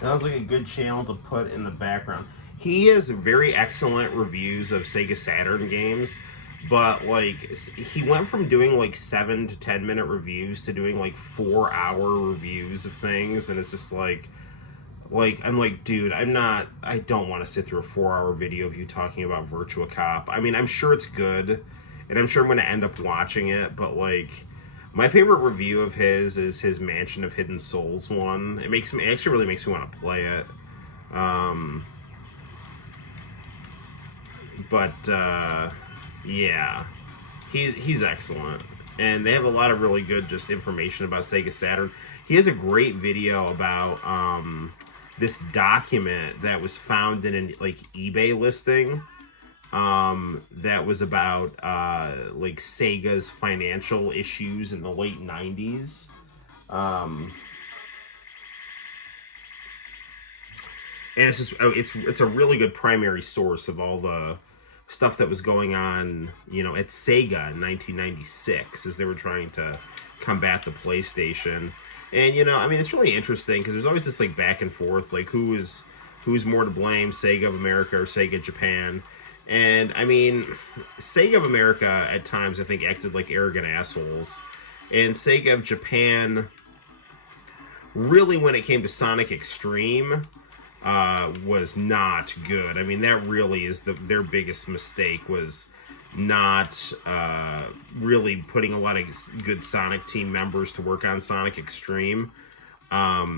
Sounds like a good channel to put in the background. He has very excellent reviews of Sega Saturn games, but like he went from doing like 7 to 10 minute reviews to doing like 4-hour reviews of things, and it's just like Like, I'm like, dude, I don't want to sit through a 4-hour video of you talking about Virtua Cop. I mean, I'm sure it's good, and I'm sure I'm going to end up watching it, but, like, my favorite review of his is his Mansion of Hidden Souls one. It actually really makes me want to play it. Yeah, he's excellent, and they have a lot of really good just information about Sega Saturn. He has a great video about this document that was found in an like eBay listing that was about like Sega's financial issues in the late 90s. And it's just it's a really good primary source of all the stuff that was going on, you know, at Sega in 1996 as they were trying to combat the PlayStation. And, you know, I mean, it's really interesting because there's always this like back and forth, like who's more to blame, Sega of America or Sega Japan. And I mean, Sega of America at times I think acted like arrogant assholes, and Sega of Japan really, when it came to Sonic Extreme, was not good. I mean, that really is their biggest mistake, was not really putting a lot of good Sonic team members to work on Sonic Extreme. Or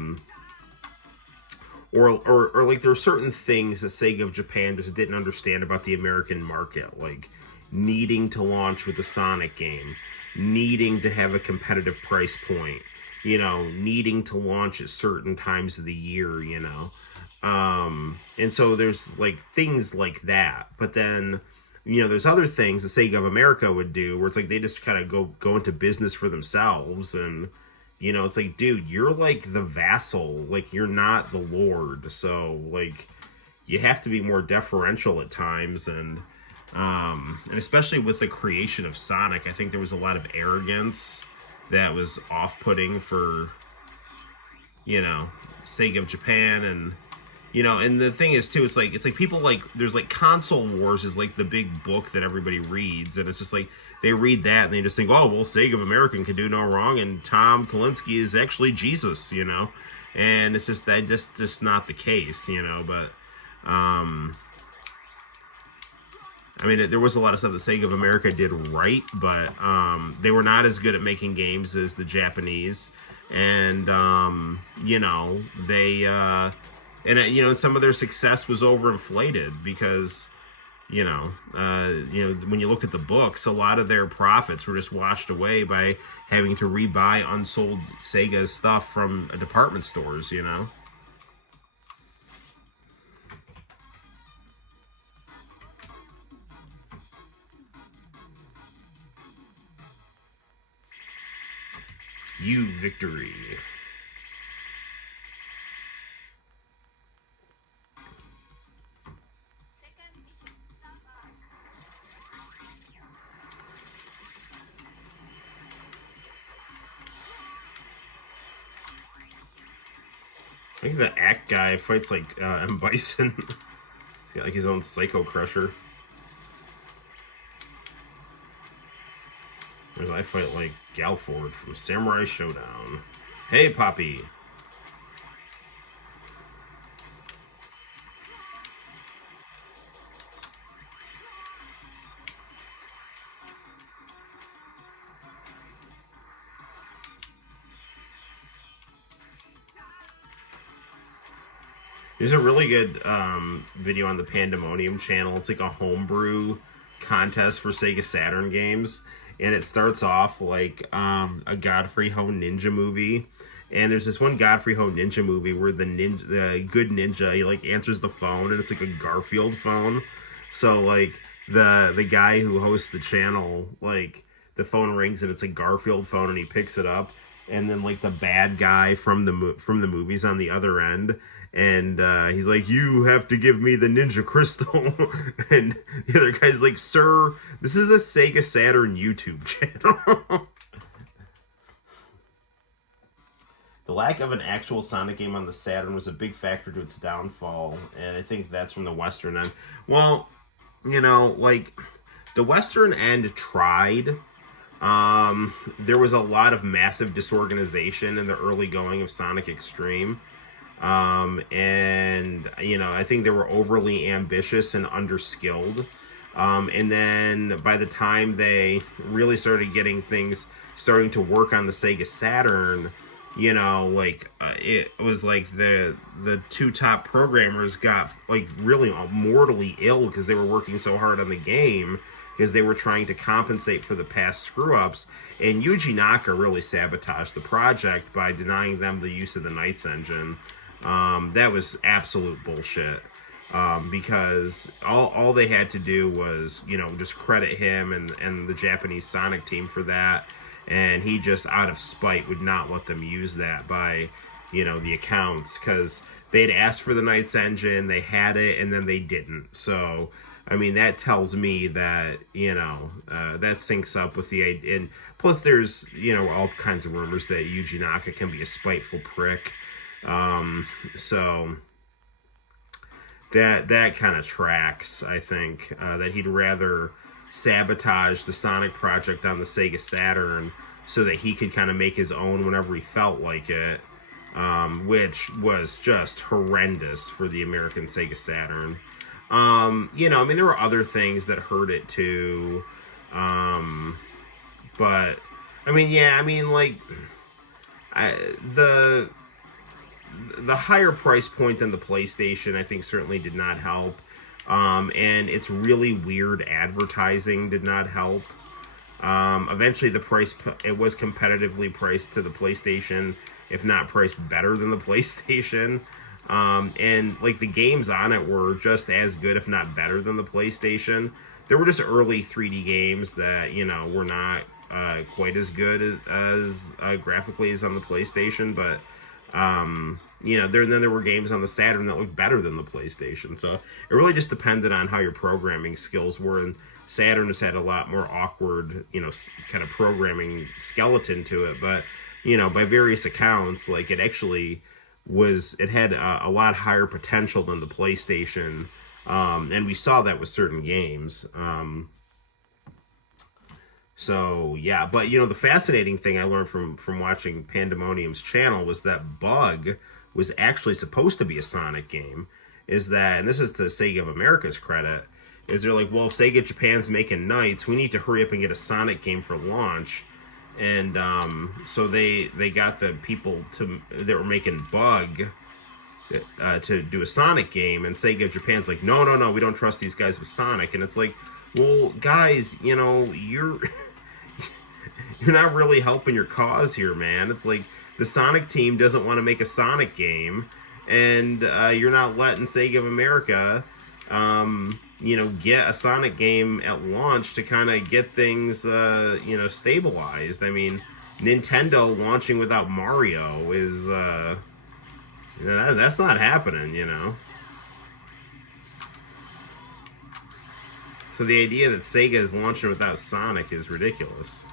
like there are certain things that Sega of Japan just didn't understand about the American market, like needing to launch with a Sonic game, needing to have a competitive price point, you know, needing to launch at certain times of the year, you know. And so there's like things like that, but then, you know, there's other things that Sega of America would do where it's like they just kind of go into business for themselves, and you know, it's like, dude, you're like the vassal, like you're not the lord, so like you have to be more deferential at times. And especially with the creation of Sonic, I think there was a lot of arrogance that was off-putting for, you know, Sega of Japan. And you know, and the thing is too, it's like people like, there's like Console Wars is like the big book that everybody reads, and it's just like they read that and they just think, oh well, Sega of America can do no wrong, and Tom Kalinske is actually Jesus, you know, and it's just that just not the case, you know. But I mean, there was a lot of stuff that Sega of America did right, but they were not as good at making games as the Japanese, and you know, they and you know, some of their success was overinflated because, you know, when you look at the books, a lot of their profits were just washed away by having to rebuy unsold Sega stuff from department stores, you know. You victory. I think the Act guy fights like M. Bison. He's got like his own Psycho Crusher. Whereas I fight like Galford from Samurai Showdown. Hey, Poppy. There's a really good video on the Pandemonium channel. It's like a homebrew contest for Sega Saturn games, and it starts off like a Godfrey Ho Ninja movie. And there's this one Godfrey Ho Ninja movie where the good ninja, he like answers the phone, and it's like a Garfield phone. So like the guy who hosts the channel, like the phone rings and it's a Garfield phone, and he picks it up, and then like the bad guy from the movies on the other end. And he's like, you have to give me the Ninja Crystal. And the other guy's like, sir, this is a Sega Saturn YouTube channel. The lack of an actual Sonic game on the Saturn was a big factor to its downfall, and I think that's from the Western end. Well, you know, like, the Western end tried. There was a lot of massive disorganization in the early going of Sonic Extreme. And, you know, I think they were overly ambitious and underskilled. And then by the time they really started getting things starting to work on the Sega Saturn, you know, like it was like the two top programmers got like really mortally ill because they were working so hard on the game because they were trying to compensate for the past screw ups. And Yuji Naka really sabotaged the project by denying them the use of the Knights engine. That was absolute bullshit. Because all they had to do was, you know, just credit him and the Japanese Sonic team for that. And he just, out of spite, would not let them use that by, you know, the accounts. Because they'd asked for the Knights engine, they had it, and then they didn't. So, I mean, that tells me that, you know, that syncs up with the idea. And plus, there's, you know, all kinds of rumors that Yuji Naka can be a spiteful prick. So that kind of tracks, I think, that he'd rather sabotage the Sonic project on the Sega Saturn so that he could kind of make his own whenever he felt like it, which was just horrendous for the American Sega Saturn. You know, I mean, there were other things that hurt it too, but I mean, yeah, I mean, like the higher price point than the PlayStation, I think, certainly did not help. And its really weird advertising did not help. Eventually, it was competitively priced to the PlayStation, if not priced better than the PlayStation. And like the games on it were just as good, if not better, than the PlayStation. There were just early 3D games that, you know, were not quite as good as graphically as on the PlayStation, but you know, then there were games on the Saturn that looked better than the PlayStation. So it really just depended on how your programming skills were. And Saturn has had a lot more awkward, you know, kind of programming skeleton to it. But, you know, by various accounts, like it actually it had a lot higher potential than the PlayStation. And we saw that with certain games. So, yeah, but, you know, the fascinating thing I learned from watching Pandemonium's channel was that Bug was actually supposed to be a Sonic game. Is that, and this is to Sega of America's credit, is they're like, well, if Sega Japan's making Knights, we need to hurry up and get a Sonic game for launch. And so they got the people that were making Bug to do a Sonic game, and Sega Japan's like, no, we don't trust these guys with Sonic. And it's like, well, guys, you know, you're not really helping your cause here, man. It's like the Sonic team doesn't want to make a Sonic game, and you're not letting Sega of America, you know, get a Sonic game at launch to kind of get things, you know, stabilized. I mean, Nintendo launching without Mario is, you know, that's not happening, you know. So the idea that Sega is launching without Sonic is ridiculous.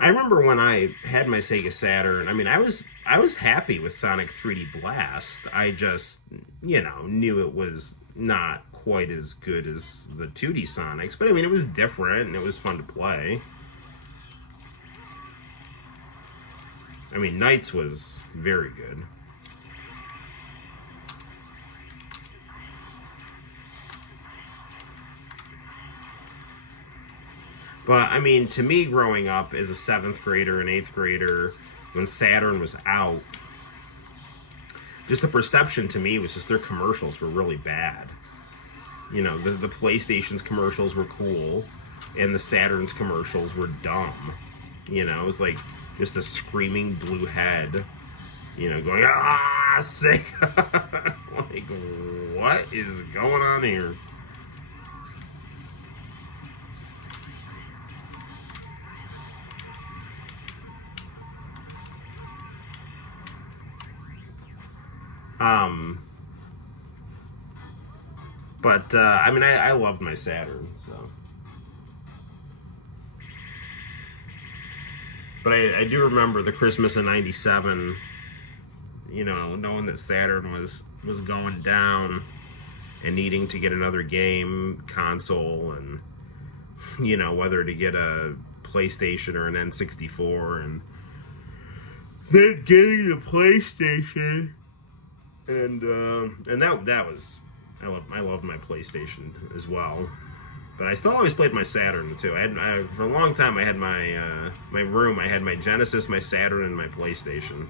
I remember when I had my Sega Saturn, I mean, I was happy with Sonic 3D Blast. I just, you know, knew it was not quite as good as the 2D Sonics, but I mean, it was different and it was fun to play. I mean, Knights was very good. But, I mean, to me, growing up as a 7th grader and 8th grader, when Saturn was out, just the perception to me was just their commercials were really bad. You know, the PlayStation's commercials were cool, and the Saturn's commercials were dumb. You know, it was like just a screaming blue head, you know, going, ah, sick. Like, what is going on here? But, I mean, I loved my Saturn, so. But I do remember the Christmas of '97, you know, knowing that Saturn was going down and needing to get another game console, and you know, whether to get a PlayStation or an N64, and then getting the PlayStation, and that was, I loved my PlayStation as well. But I still always played my Saturn too. For a long time I had my room. I had my Genesis, my Saturn, and my PlayStation.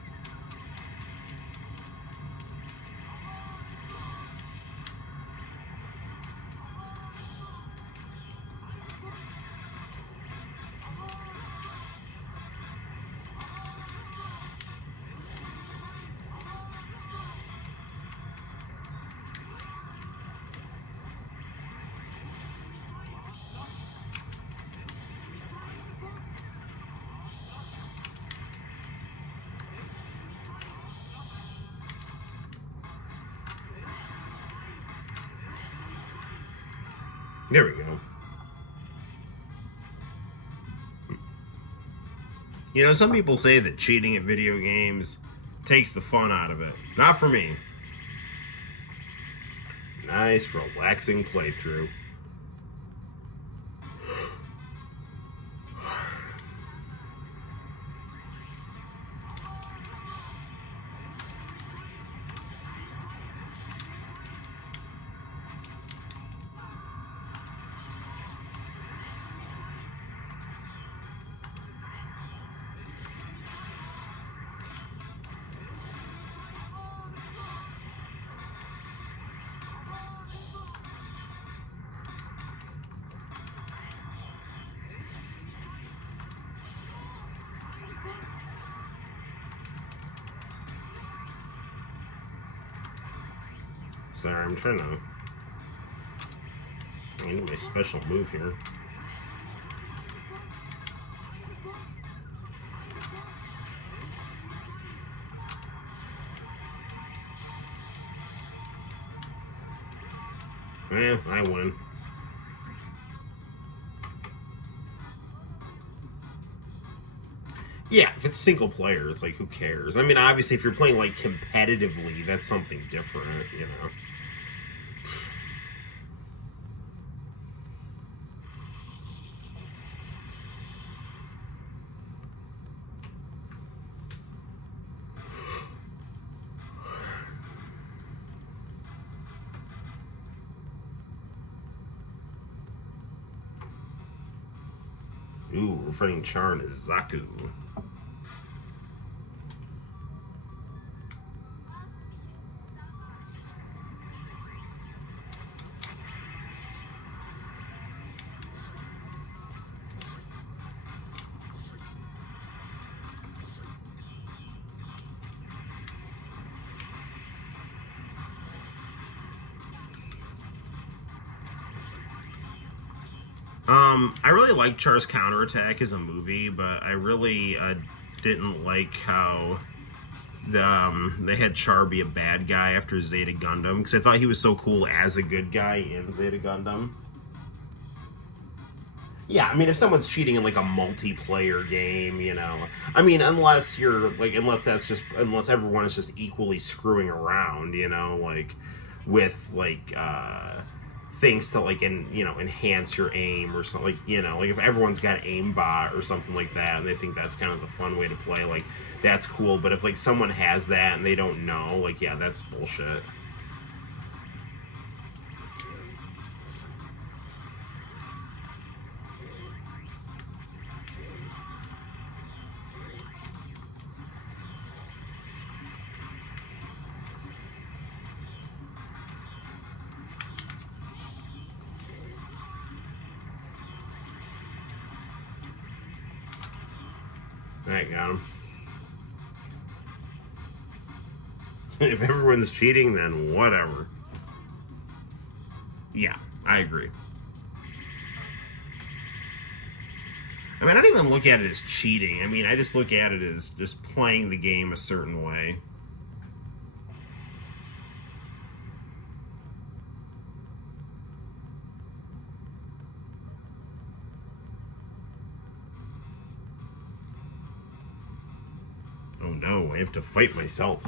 There we go. You know, some people say that cheating at video games takes the fun out of it. Not for me. Nice, relaxing playthrough. Sorry, I'm trying to... I need my special move here. I win. Yeah, if it's single player, it's like, who cares? I mean, obviously, if you're playing, like, competitively, that's something different, you know? Ooh, we're fighting Char and Zaku. I really like Char's counterattack as a movie, but I really didn't like how they had Char be a bad guy after Zeta Gundam, because I thought he was so cool as a good guy in Zeta Gundam. Yeah, I mean, if someone's cheating in like a multiplayer game, you know, I mean, unless you're like, unless everyone is just equally screwing around, you know, like with like things to like enhance your aim or something, like, you know, like if everyone's got aimbot or something like that and they think that's kind of the fun way to play, like that's cool. But if like someone has that and they don't know, like, yeah, that's bullshit. I got him. If everyone's cheating, then whatever. Yeah, I agree. I mean, I don't even look at it as cheating. I mean, I just look at it as just playing the game a certain way. Oh no, I have to fight myself.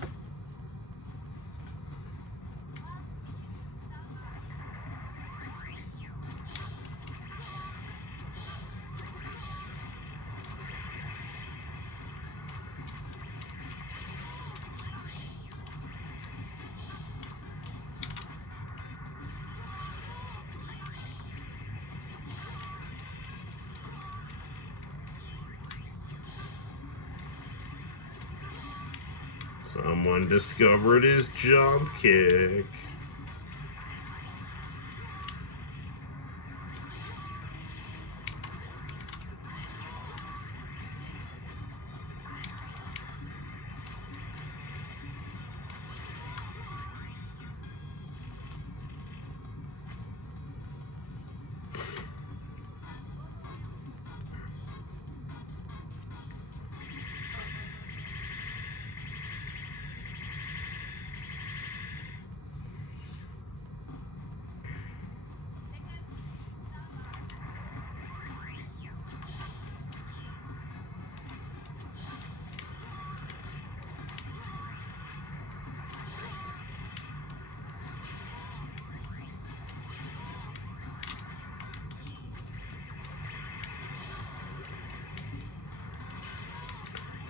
Someone discovered his jump kick.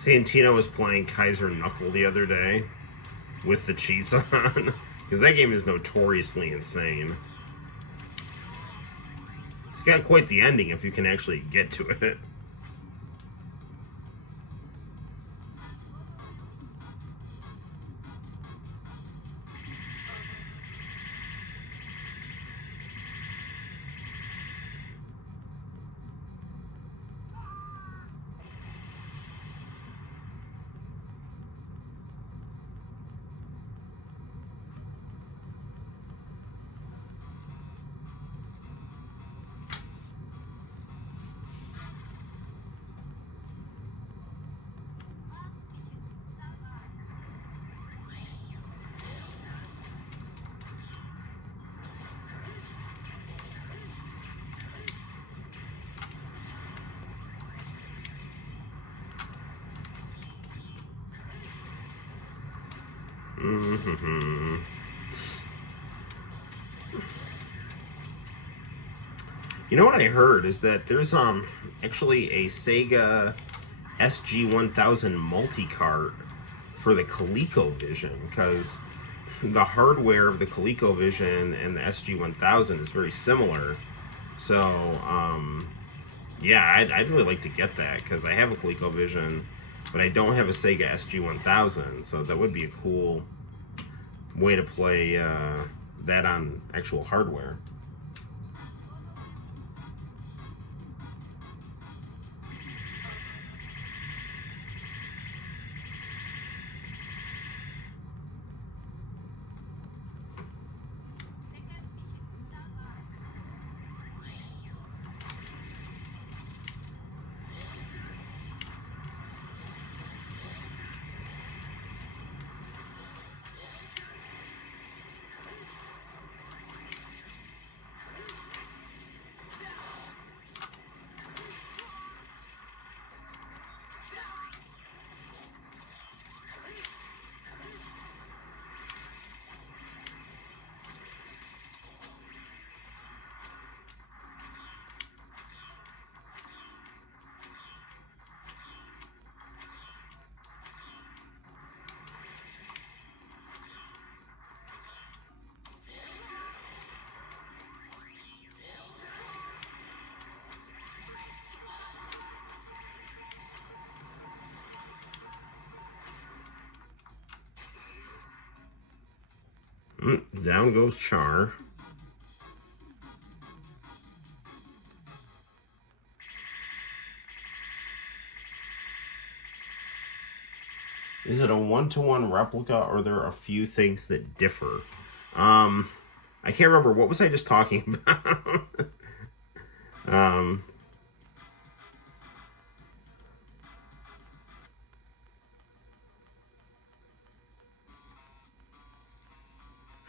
Santino was playing Kaiser Knuckle the other day with the cheats on, because that game is notoriously insane. It's got quite the ending if you can actually get to it. Mm-hmm. You know what I heard is that there's actually a Sega SG-1000 multi-cart for the ColecoVision, because the hardware of the ColecoVision and the SG-1000 is very similar. So yeah, I'd really like to get that, because I have a ColecoVision, but I don't have a Sega SG-1000, so that would be a cool way to play that on actual hardware. Down goes Char. Is it a one-to-one replica, or are there a few things that differ? I can't remember. What was I just talking about?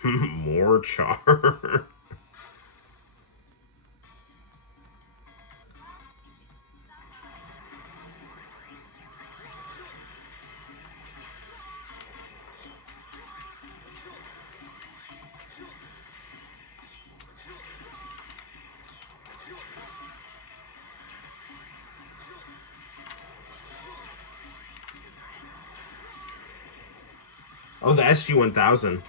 More Char. Oh, the SG-1000.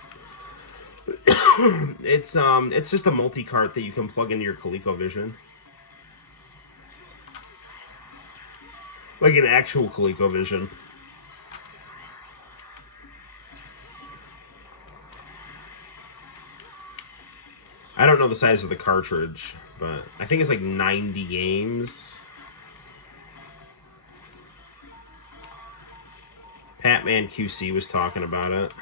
It's just a multi-cart that you can plug into your ColecoVision. Like an actual ColecoVision. I don't know the size of the cartridge, but I think it's like 90 games. Patman QC was talking about it.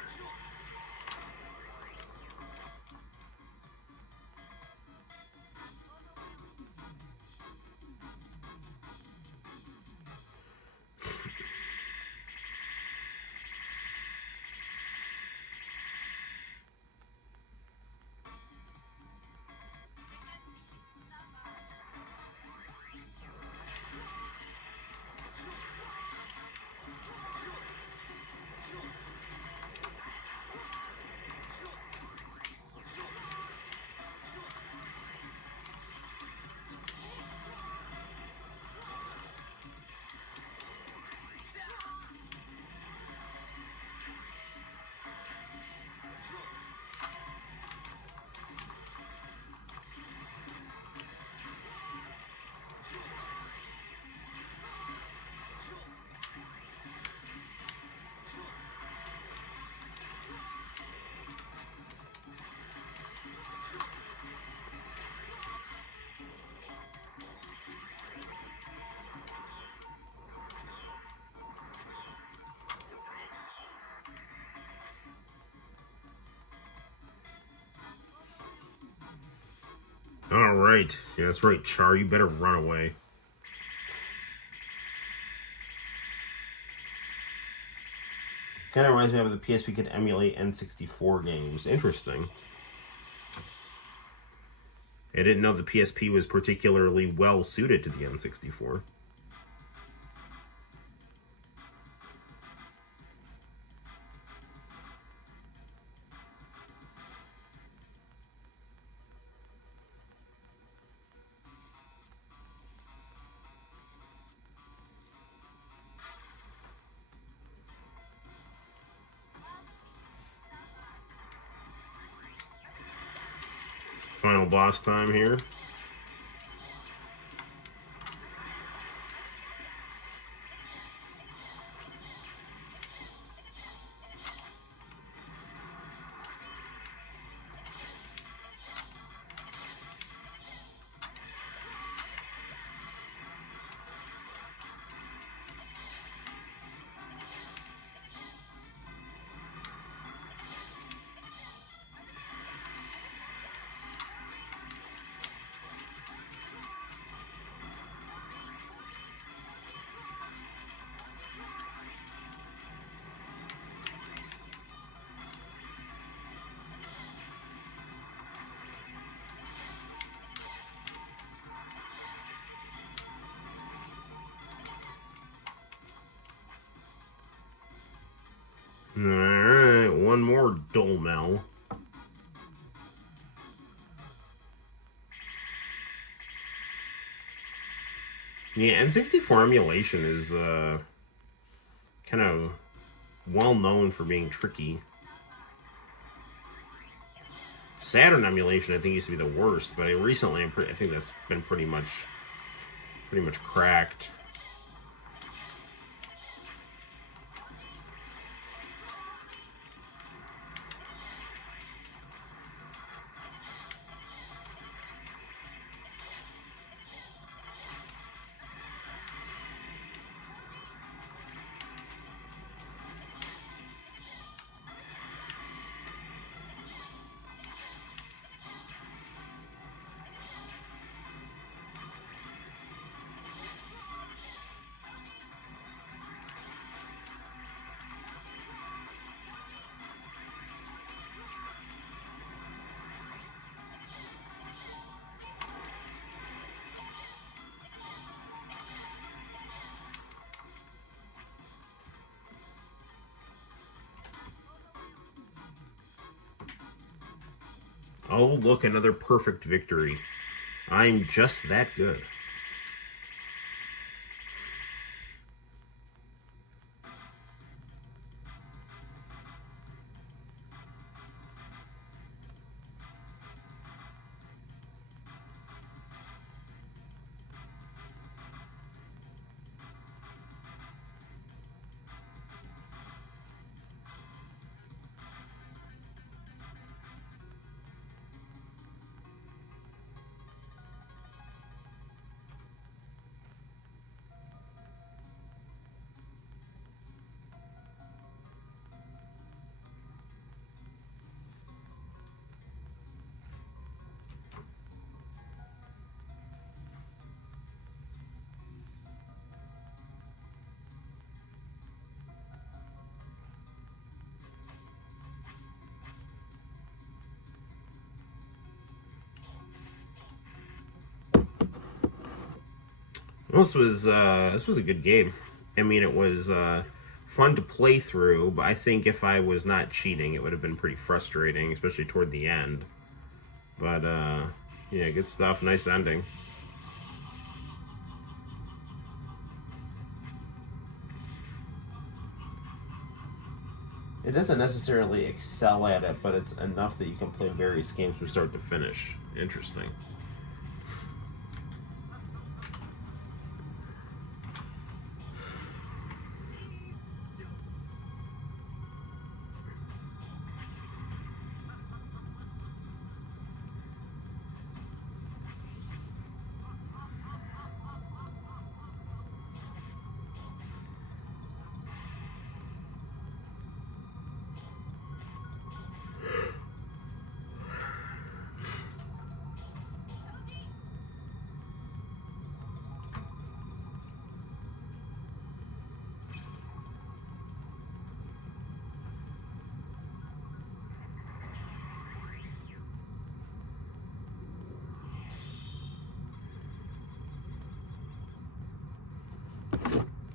All right. Yeah, that's right, Char. You better run away. Kind of reminds me of the PSP could emulate N64 games. Interesting. I didn't know the PSP was particularly well suited to the N64. Final boss time here. Alright, one more Dolmel. Yeah, N64 emulation is kind of well known for being tricky. Saturn emulation, I think, used to be the worst, but recently, I think that's been pretty much cracked. Oh, look, another perfect victory. I'm just that good. This was a good game. I mean, it was fun to play through, but I think if I was not cheating, it would have been pretty frustrating, especially toward the end. But yeah, good stuff. Nice ending. It doesn't necessarily excel at it, but it's enough that you can play various games from start to finish. Interesting.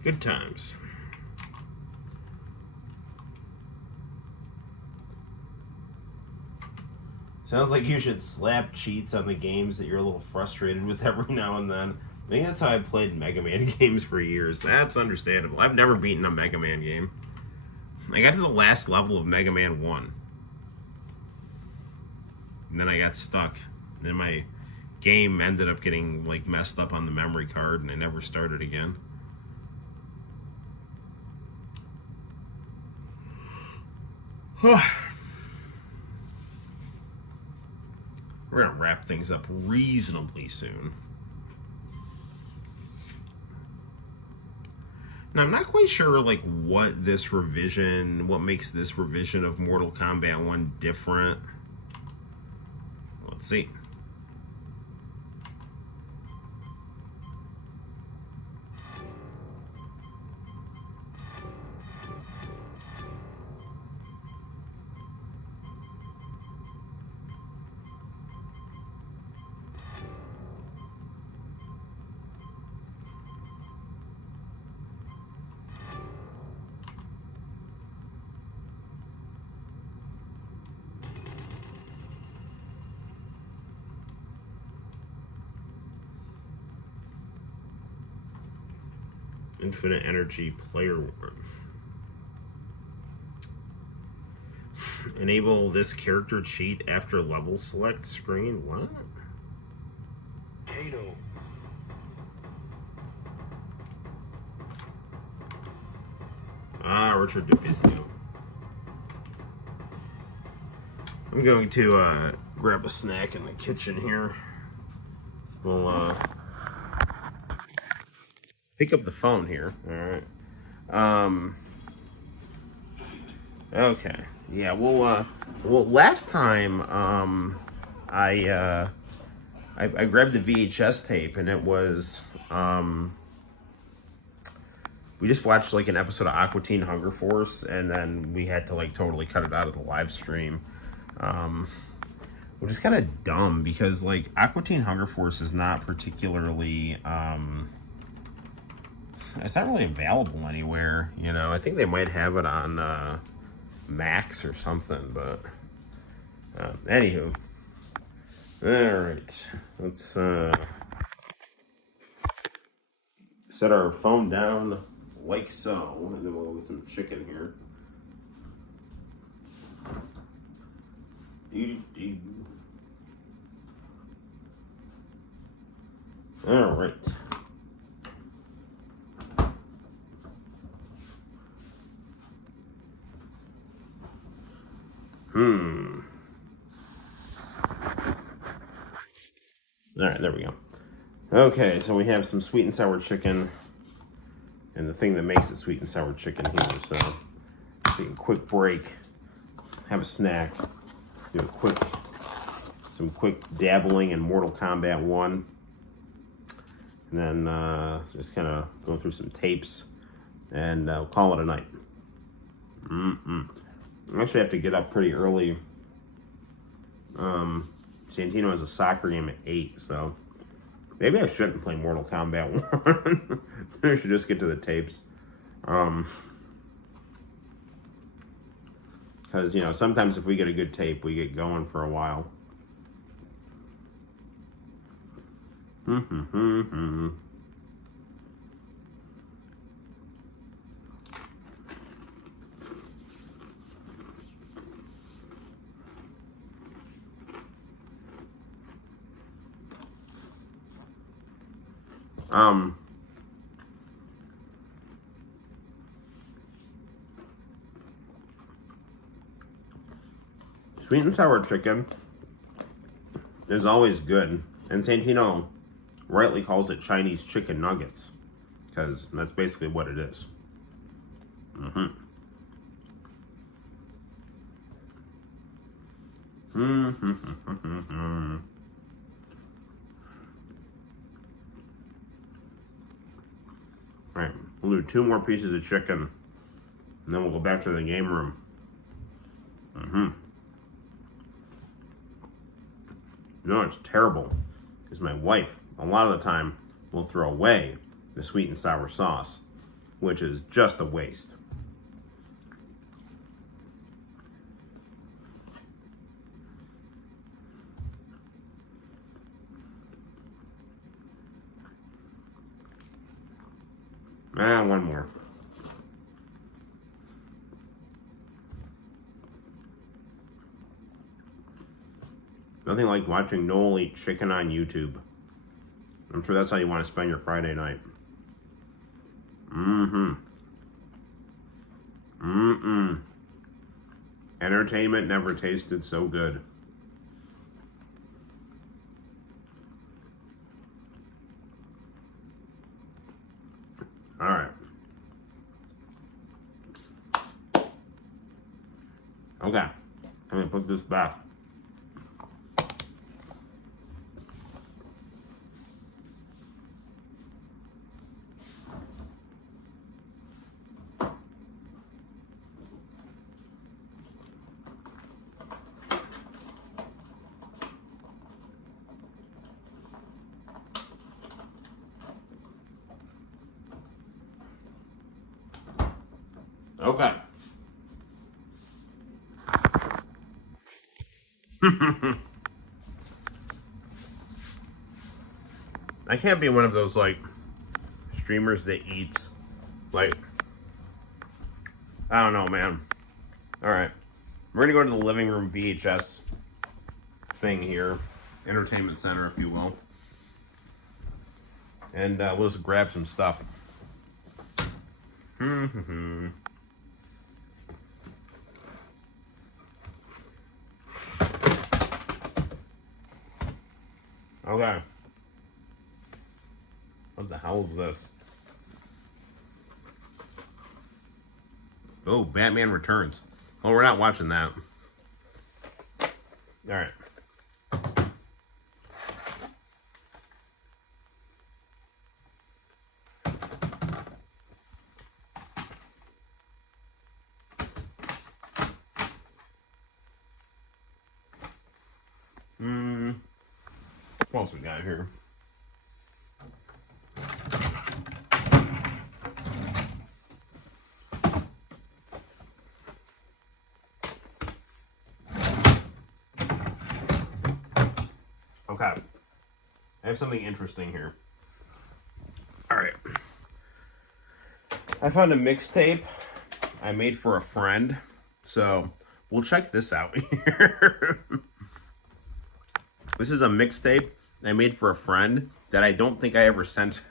Good times. Sounds like you should slap cheats on the games that you're a little frustrated with every now and then. I think that's how I played Mega Man games for years. That's understandable. I've never beaten a Mega Man game. I got to the last level of Mega Man 1. And then I got stuck. And then my game ended up getting like messed up on the memory card and I never started again. We're gonna wrap things up reasonably soon. Now I'm not quite sure like what makes this revision of Mortal Kombat 1 different. Let's see. Infinite Energy Player One. Enable this character cheat after level select screen. What? Kato. Richard DeFizio. I'm going to grab a snack in the kitchen here. We'll pick up the phone here. All right. Okay. Yeah. Well, last time I grabbed the VHS tape and it was we just watched like an episode of Aqua Teen Hunger Force and then we had to like totally cut it out of the live stream. Which is kind of dumb because like Aqua Teen Hunger Force is not particularly it's not really available anywhere, you know. I think they might have it on Max or something, but anywho. Alright, let's set our phone down like so, and then we'll get some chicken here. Alright. Alright, there we go. Okay, so we have some sweet and sour chicken and the thing that makes it sweet and sour chicken here. So take a quick break, have a snack, do some quick dabbling in Mortal Kombat 1, and then just kind of go through some tapes and call it a night. I actually have to get up pretty early. Santino has a soccer game at 8, so Maybe I shouldn't play Mortal Kombat 1. I should just get to the tapes. Because, you know, sometimes if we get a good tape, we get going for a while. Sweet and sour chicken is always good, and Santino rightly calls it Chinese chicken nuggets, because that's basically what it is. Alright, we'll do 2 more pieces of chicken, and then we'll go back to the game room. You know what's terrible is my wife, a lot of the time, will throw away the sweet and sour sauce, which is just a waste. One more. Nothing like watching Noel eat chicken on YouTube. I'm sure that's how you want to spend your Friday night. Entertainment never tasted so good. Alright. Okay. I'm going to put this back. Okay. I can't be one of those, like, streamers that eats, like, I don't know, man. Alright. We're gonna go to the living room VHS thing here. Entertainment center, if you will. And we'll just grab some stuff. Okay. What the hell is this? Oh, Batman Returns. Oh, we're not watching that. Alright. What else we got here? Okay. I have something interesting here. Alright. I found a mixtape I made for a friend. So, we'll check this out here. This is a mixtape I made for a friend that I don't think I ever sent.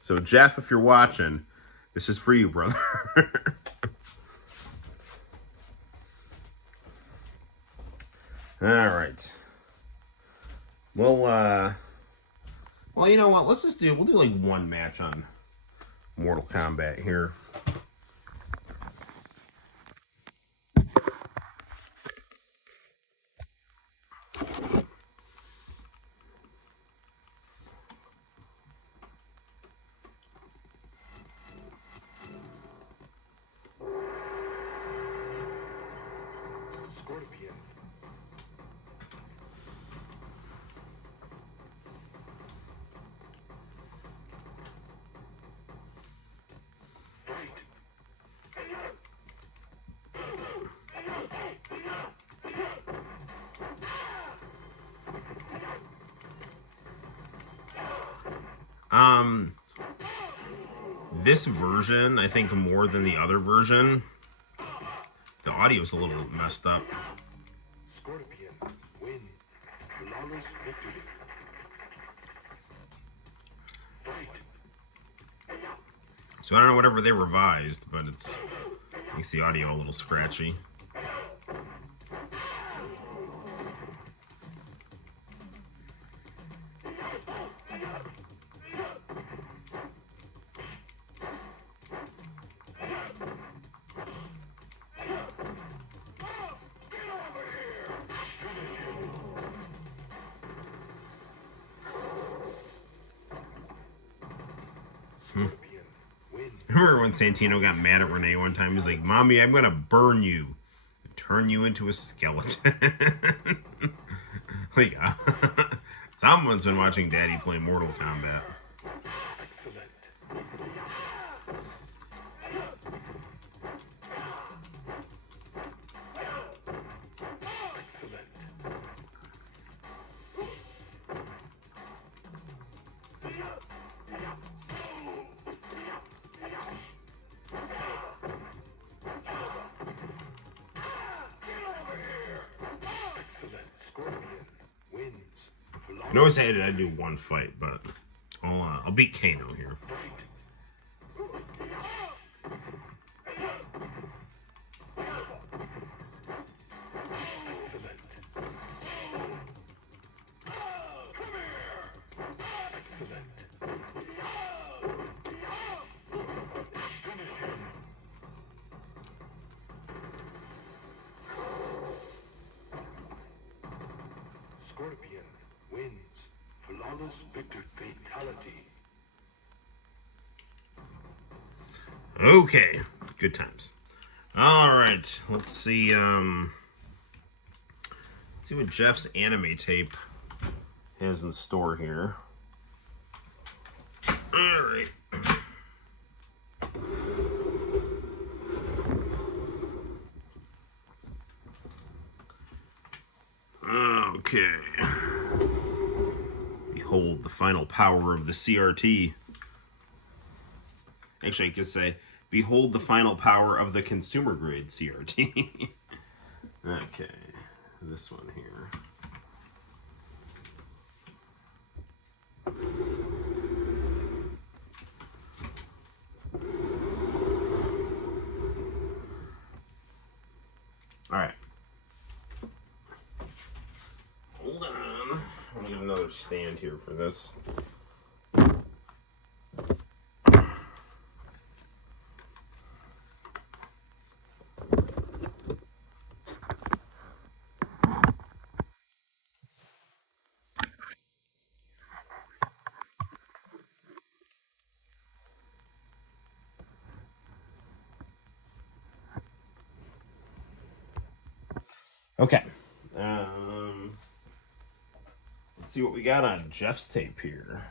So, Jeff, if you're watching, this is for you, brother. Alright. Well, you know what? We'll do like one match on Mortal Kombat here. this version, I think more than the other version, the audio's a little messed up. Scorpion wins. Flawless victory. So I don't know whatever they revised, but it's makes the audio a little scratchy. Remember when Santino got mad at Renee one time? He's like, "Mommy, I'm gonna burn you and turn you into a skeleton." Like, someone's been watching Daddy play Mortal Kombat. I always said I'd do one fight, but I'll beat Kano here. Scorpion wins. Flawless victory. Fatality. Okay, good times. All right, let's see. See what Jeff's anime tape has in store here. All right. Okay. Behold the final power of the CRT. Actually, I could say, behold the final power of the consumer grade CRT. Okay, this one here. All right. Hold on. I'm gonna get another stand here for this. Okay. Let's see what we got on Jeff's tape here.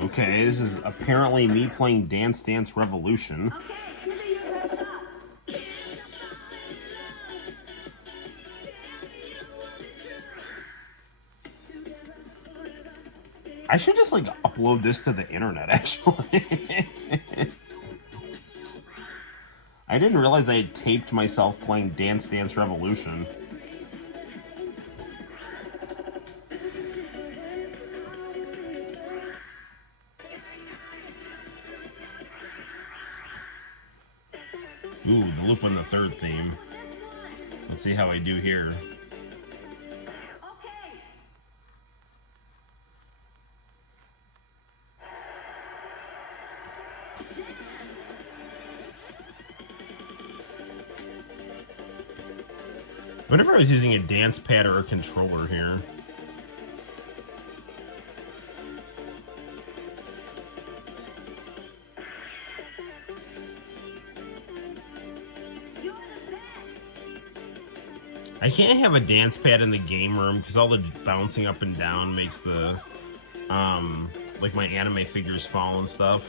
Okay, this is apparently me playing Dance Dance Revolution. I should just like upload this to the internet, actually. I didn't realize I had taped myself playing Dance Dance Revolution. Ooh, the loop on the third theme. Let's see how I do here. Whenever I was using a dance pad or a controller here. I can't have a dance pad in the game room because all the bouncing up and down makes the, like my anime figures fall and stuff.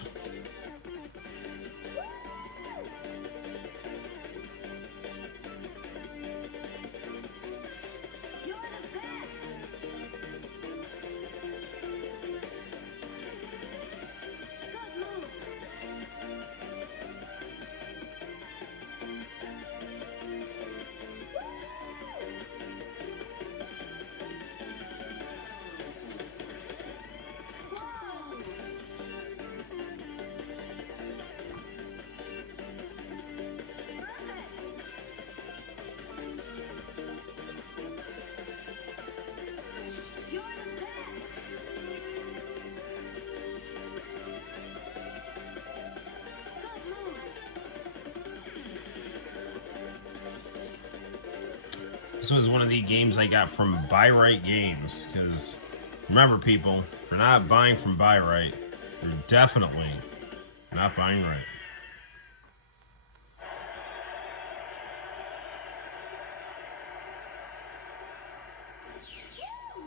This was one of the games I got from Buy Right Games, because remember people, if you're not buying from Buy Right, you're definitely not buying right.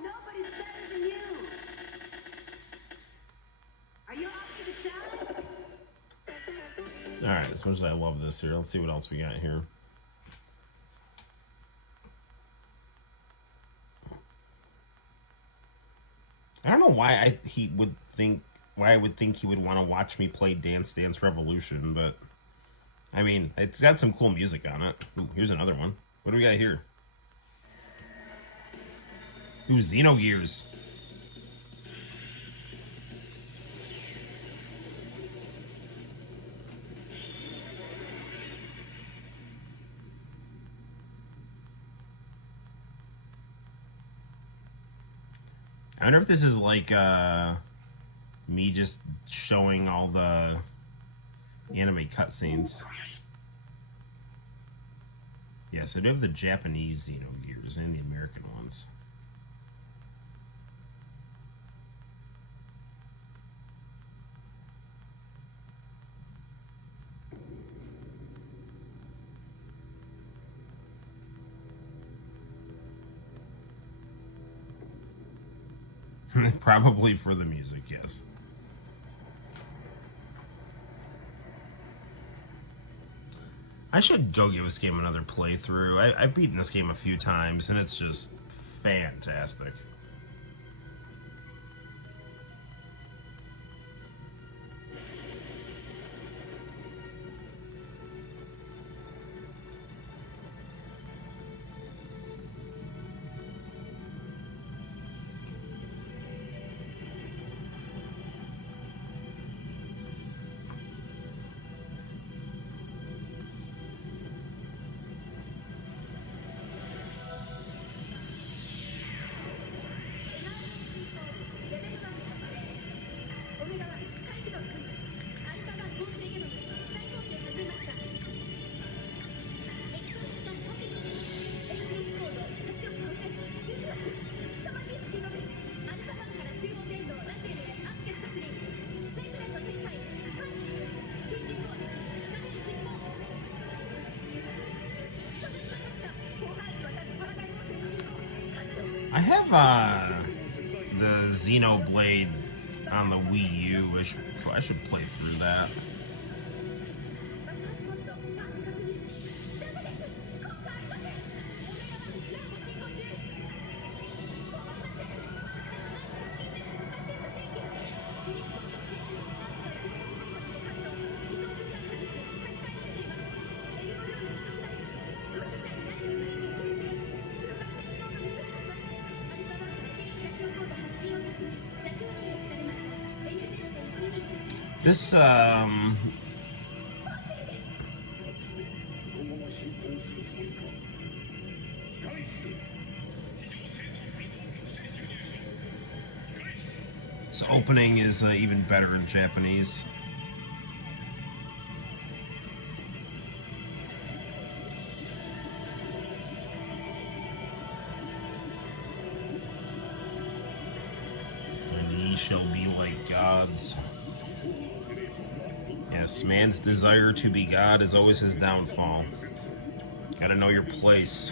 Nobody's better than you. Are you up to the challenge? Alright, as much as I love this here, let's see what else we got here. I don't know why I would think he would want to watch me play Dance Dance Revolution, but I mean, it's got some cool music on it. Ooh, here's another one. What do we got here? Ooh, Xenogears. I wonder if this is like me just showing all the anime cutscenes. Yes, I do have the Japanese Xenogears and the American ones. Probably for the music, yes. I should go give this game another playthrough. I've beaten this game a few times, and it's just fantastic. I have the Xenoblade on the Wii U. I should play through that. This, this opening is even better in Japanese. And ye shall be like gods. Yes, man's desire to be God is always his downfall. Gotta know your place.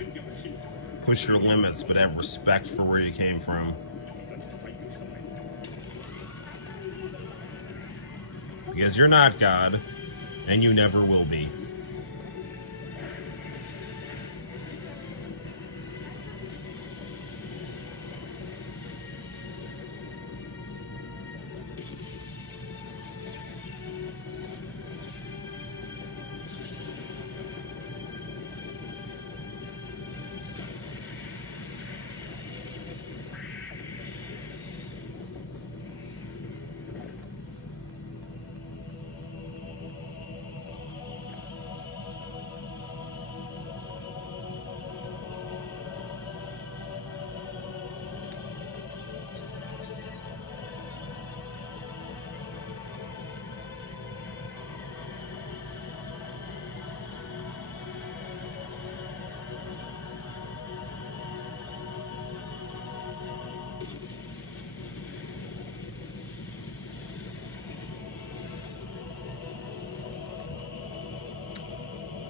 Push your limits, but have respect for where you came from. Because you're not God, and you never will be.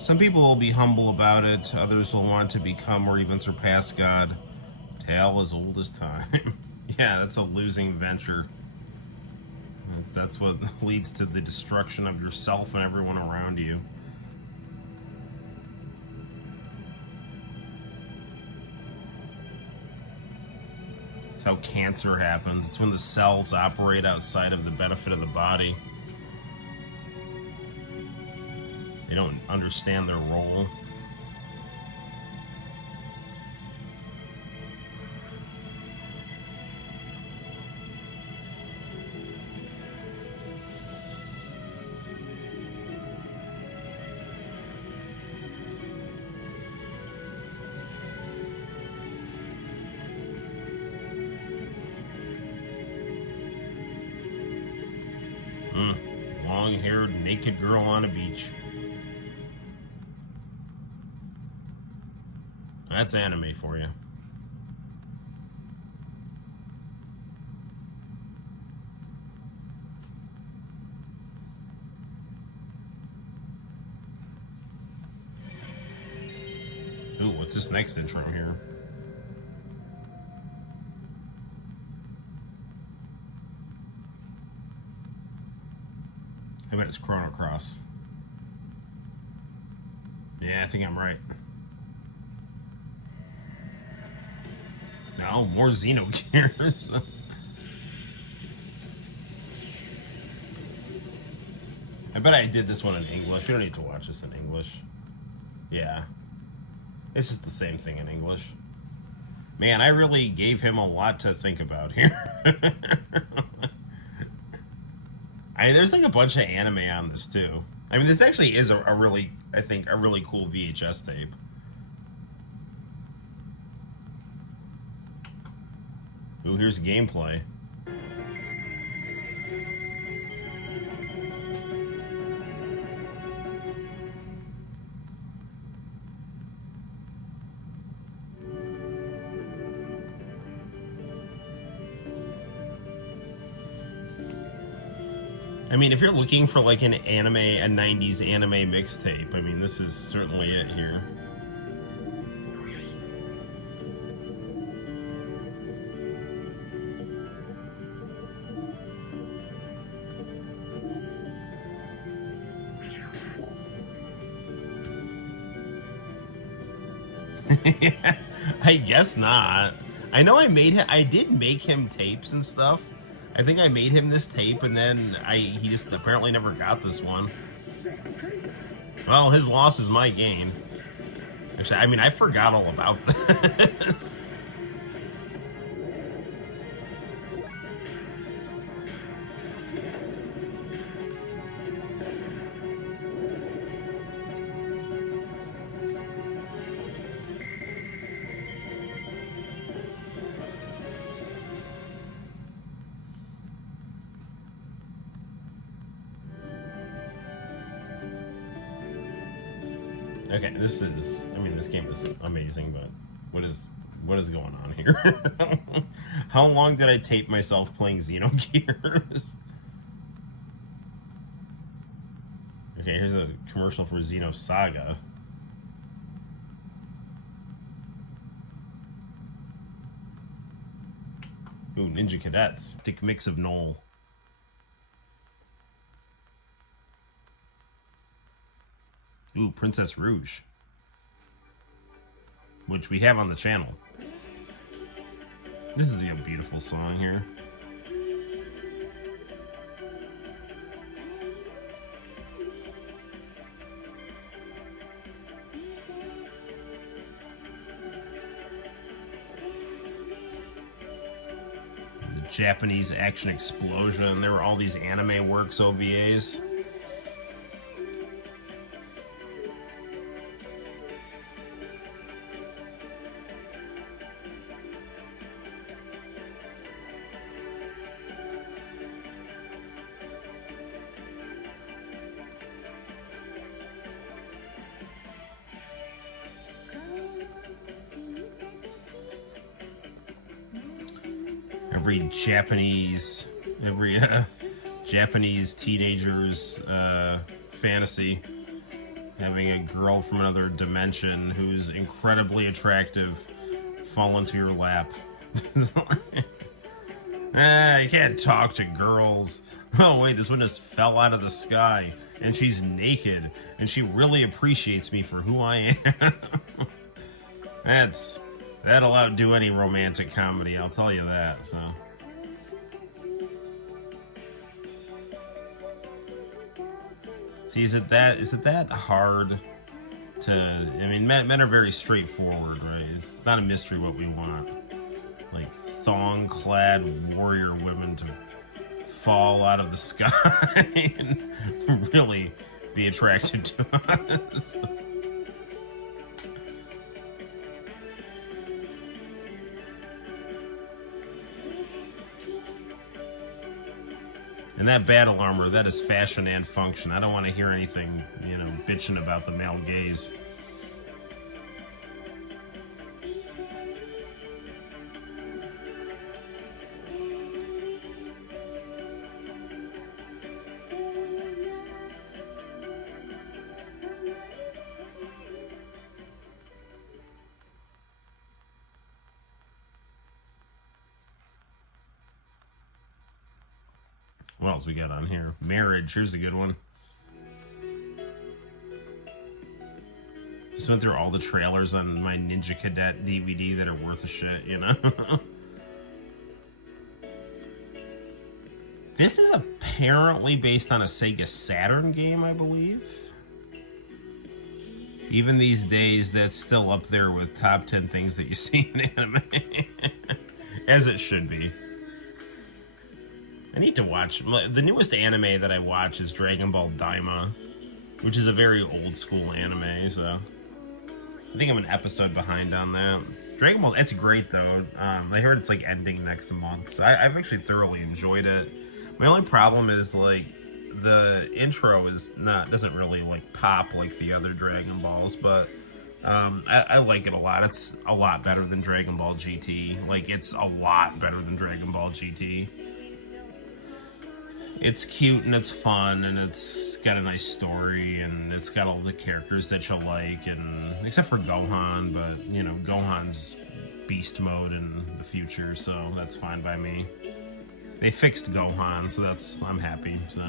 Some people will be humble about it, others will want to become or even surpass God. Tale as old as time. Yeah, that's a losing venture. That's what leads to the destruction of yourself and everyone around you. It's how cancer happens. It's when the cells operate outside of the benefit of the body. They don't understand their role. Long-haired, naked girl on a beach. That's anime for you. Ooh, what's this next intro here? I bet it's Chrono Cross. Yeah, I think I'm right. No, more Xenogears. I bet I did this one in English. You don't need to watch this in English. Yeah. It's just the same thing in English. Man, I really gave him a lot to think about here. There's like a bunch of anime on this too. I mean, this actually is a really, I think, a really cool VHS tape. Ooh, here's gameplay. I mean, if you're looking for like an anime, a 90s anime mixtape, I mean, this is certainly it here. I guess not. I know I did make him tapes and stuff. I think I made him this tape, and then he just apparently never got this one. Well, his loss is my gain. Actually, I mean, I forgot all about this. Okay, this game is amazing, but what is going on here? How long did I tape myself playing Xenogears? Okay, here's a commercial for Xenosaga. Ooh, Ninja Cadets. Dick mix of Noel. Ooh, Princess Rouge. Which we have on the channel. This is a beautiful song here. Japanese action explosion. There were all these anime works OVAs. Every Japanese teenager's fantasy, having a girl from another dimension who's incredibly attractive fall into your lap. I can't talk to girls. Oh wait, this one just fell out of the sky and she's naked and she really appreciates me for who I am. That'll outdo any romantic comedy, I'll tell you that. So see, is it that hard to, I mean, men are very straightforward, right? It's not a mystery what we want. Like thong-clad warrior women to fall out of the sky and really be attracted to us. And that battle armor, that is fashion and function. I don't want to hear anything, bitching about the male gaze. What else we got on here? Marriage. Here's a good one. Just went through all the trailers on my Ninja Cadet DVD that are worth a shit, This is apparently based on a Sega Saturn game, I believe. Even these days, that's still up there with top 10 things that you see in anime. As it should be. I need to watch. The newest anime that I watch is Dragon Ball Daima, which is a very old school anime, so I think I'm an episode behind on that. Dragon Ball, it's great though. I heard it's like ending next month, so I've actually thoroughly enjoyed it. My only problem is like the intro doesn't really like pop like the other Dragon Balls, but I like it a lot. It's a lot better than Dragon Ball GT. Like, it's a lot better than Dragon Ball GT. It's cute and it's fun and it's got a nice story and it's got all the characters that you'll like, and except for Gohan, but Gohan's beast mode in the future, so that's fine by me. They fixed Gohan, so I'm happy. So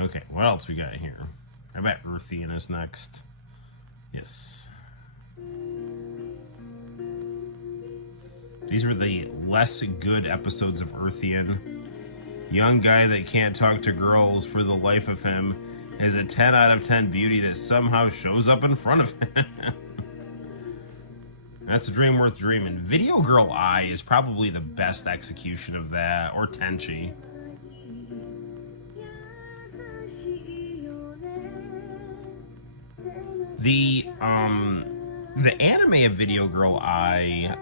okay, what else we got here? I bet Earthian is next. Yes. These were the less good episodes of Earthian. Young guy that can't talk to girls for the life of him is a 10 out of 10 beauty that somehow shows up in front of him. That's a dream worth dreaming. Video Girl Eye is probably the best execution of that, or Tenchi. The anime of Video Girl Eye,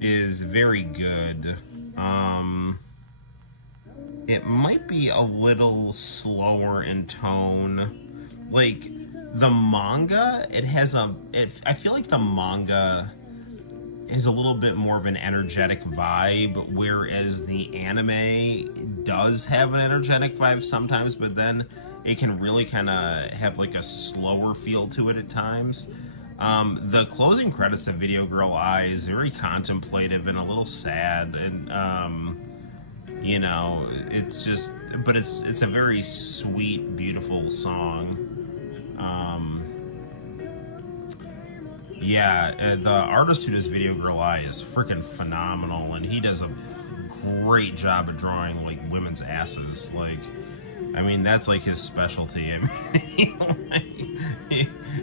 is very good. It might be a little slower in tone. Like, the manga, I feel like the manga is a little bit more of an energetic vibe, whereas the anime does have an energetic vibe sometimes, but then it can really kind of have like a slower feel to it at times. The closing credits of Video Girl Eye is very contemplative and a little sad, and you know, it's just, but it's a very sweet, beautiful song. Yeah, the artist who does Video Girl Eye is freaking phenomenal, and he does a great job of drawing like women's asses. Like, I mean, that's like his specialty. I mean,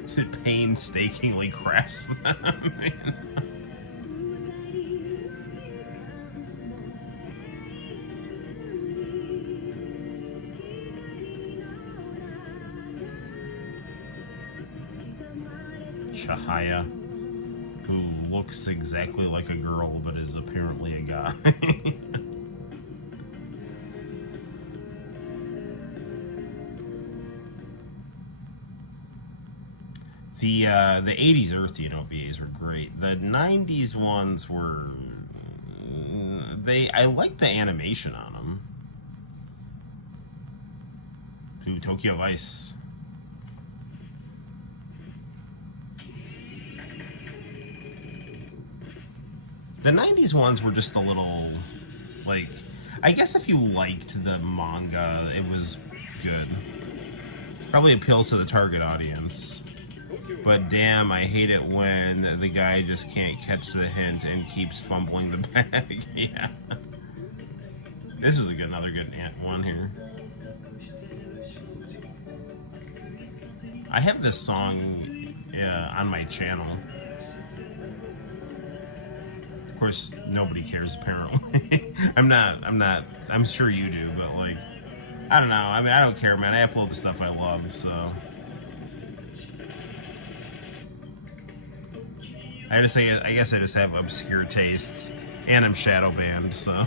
he painstakingly crafts them. Chihaya, who looks exactly like a girl but is apparently a guy. The 80s Earth OVAs were great. The 90s ones were... I like the animation on them. To Tokyo Vice. The 90s ones were just a little, like, I guess if you liked the manga, it was good. Probably appeals to the target audience. But damn, I hate it when the guy just can't catch the hint and keeps fumbling the bag. Yeah. This was another good one here. I have this song on my channel. Of course, nobody cares apparently. I'm sure you do, but like, I don't know. I mean, I don't care, man. I upload the stuff I love, so. I guess I just have obscure tastes, and I'm shadow banned, so.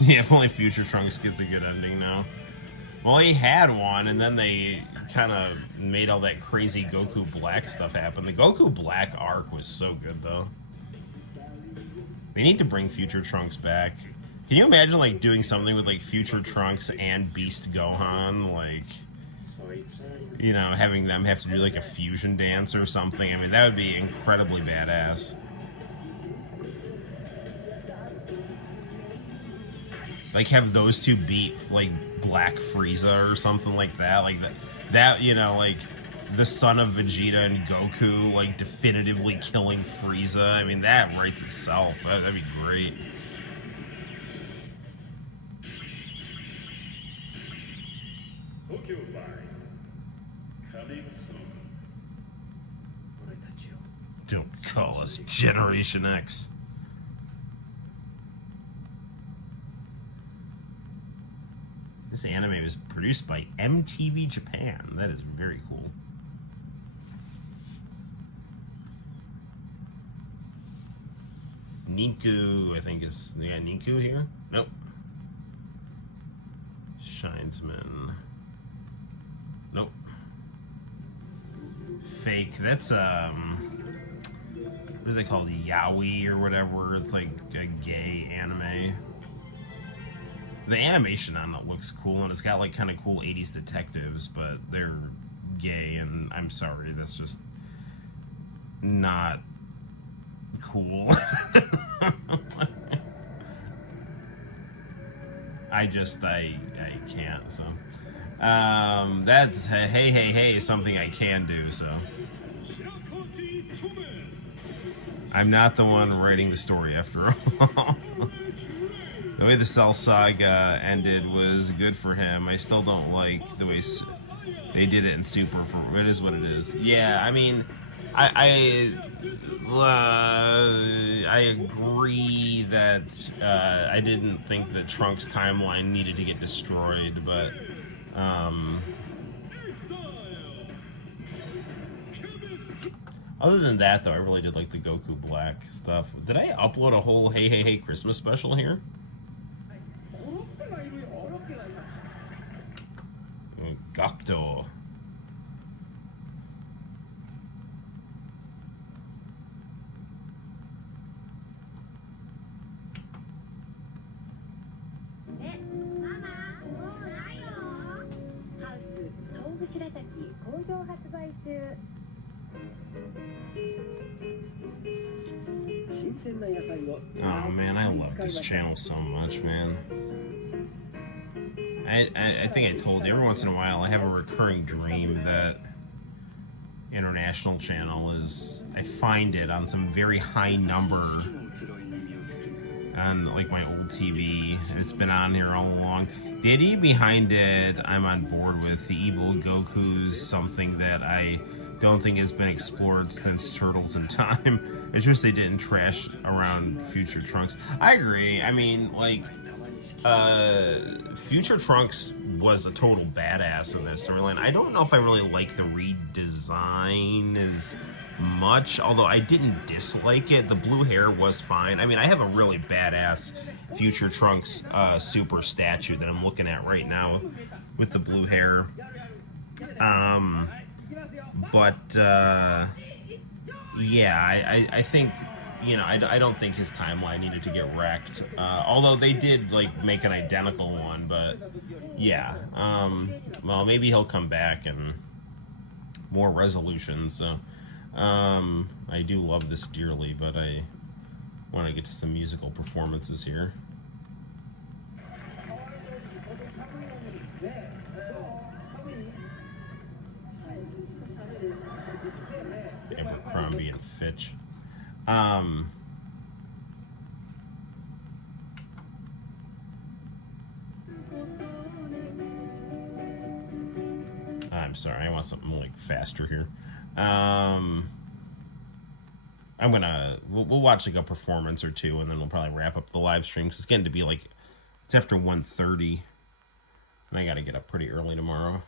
Yeah, if only Future Trunks gets a good ending now. Well, he had one, and then they kind of made all that crazy Goku Black stuff happen. The Goku Black arc was so good, though. They need to bring Future Trunks back. Can you imagine, like, doing something with, like, Future Trunks and Beast Gohan? Like, you know, having them have to do, like, a fusion dance or something. I mean, that would be incredibly badass. Like, have those two beat, like, Black Frieza or something like that. Like, that, you know, like, the son of Vegeta and Goku, like, definitively killing Frieza. I mean, that writes itself. That'd be great. Coming soon. Don't call us Generation X. This anime was produced by MTV Japan. That is very cool. Niku, I think is... They got Niku here? Nope. Shinesman. Nope. Fake. That's, what is it called? Yaoi or whatever. It's like a gay anime. The animation on it looks cool, and it's got like kind of cool 80s detectives, but they're gay, and I'm sorry, that's just not cool. I can't, so. That's, hey, something I can do, so. I'm not the one writing the story, after all. The way the Cell Saga ended was good for him. I still don't like the way They did it in Super. It is what it is. Yeah, I mean, I agree that I didn't think that Trunks' timeline needed to get destroyed, but other than that, though, I really did like the Goku Black stuff. Did I upload a whole Hey Hey Hey Christmas special here? Gokdo. Oh man, I love this channel so much, man. I think I told you, every once in a while I have a recurring dream that International Channel is, I find it on some very high number on like my old TV, and it's been on here all along. The idea behind it, I'm on board with. The evil Goku's something that I don't think has been explored since Turtles in Time. It's just they didn't trash around Future Trunks. I agree. I mean, like, Future Trunks was a total badass in this storyline. I don't know if I really like the redesign as much, although I didn't dislike it. The blue hair was fine. I mean, I have a really badass Future Trunks super statue that I'm looking at right now with the blue hair. Yeah, I think, you know, I don't think his timeline needed to get wrecked. Although they did, like, make an identical one, but yeah. Well, maybe he'll come back and more resolutions. So, I do love this dearly, but I want to get to some musical performances here. Abercrombie and Fitch. I'm sorry, I want something like faster here. We'll watch like a performance or two, and then we'll probably wrap up the live stream, because it's getting to be like, it's after 1:30, and I gotta get up pretty early tomorrow.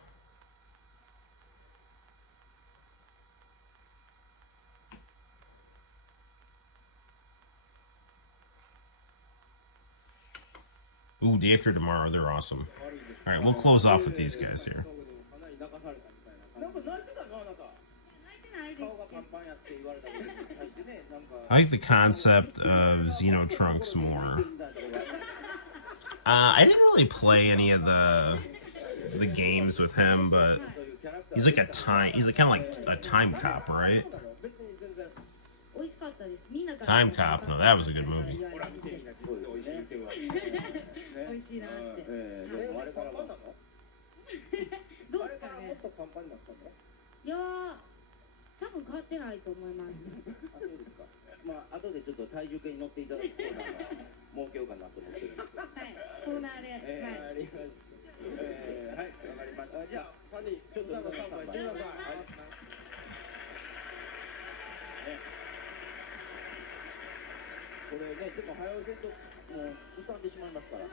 Ooh, day after tomorrow, they're awesome. Alright, we'll close off with these guys here. I like the concept of Xeno Trunks more. I didn't really play any of the games with him, but he's like kind of like a time cop, right? Time Cop, no, that was a good movie. 多分変わってないと思います。あ、そうですか。まあ後でちょっと体重計に乗っていただくコーナーを設けようかなと思ってるんですけど。はい、コーナーで。はい。ありました。はい、わかりました。じゃあ3人ちょっとスタンバイしてください。これね、でも早押せともう浮かんでしまいますから、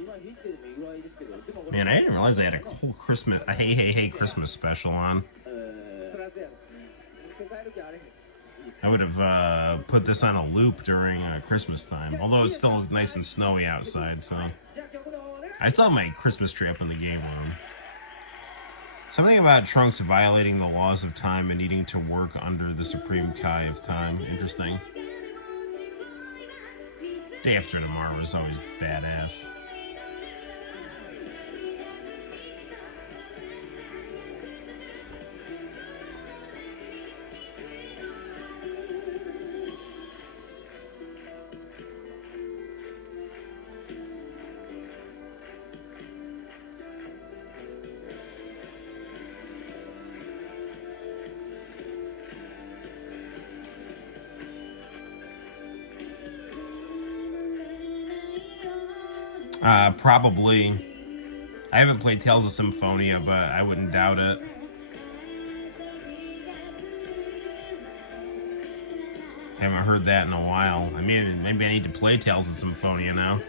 今火つけてもいいぐらいですけど、でもこれ。Man, I didn't realize they had a cool Christmas, a Hey Hey Hey Christmas special on. I would have put this on a loop during Christmas time, although it's still nice and snowy outside, so I still have my Christmas tree up in the game room. Something about Trunks violating the laws of time and needing to work under the Supreme Kai of Time. Interesting. Day After Tomorrow was always badass. Probably I haven't played Tales of Symphonia, but I wouldn't doubt it. Haven't heard that in a while. I mean, maybe I need to play Tales of Symphonia now.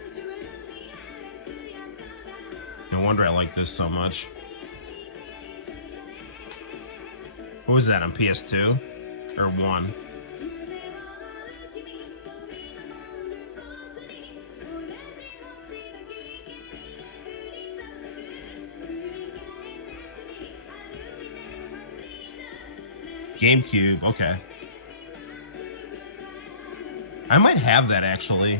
No wonder I like this so much. What was that on PS2? Or 1? GameCube, okay. I might have that actually.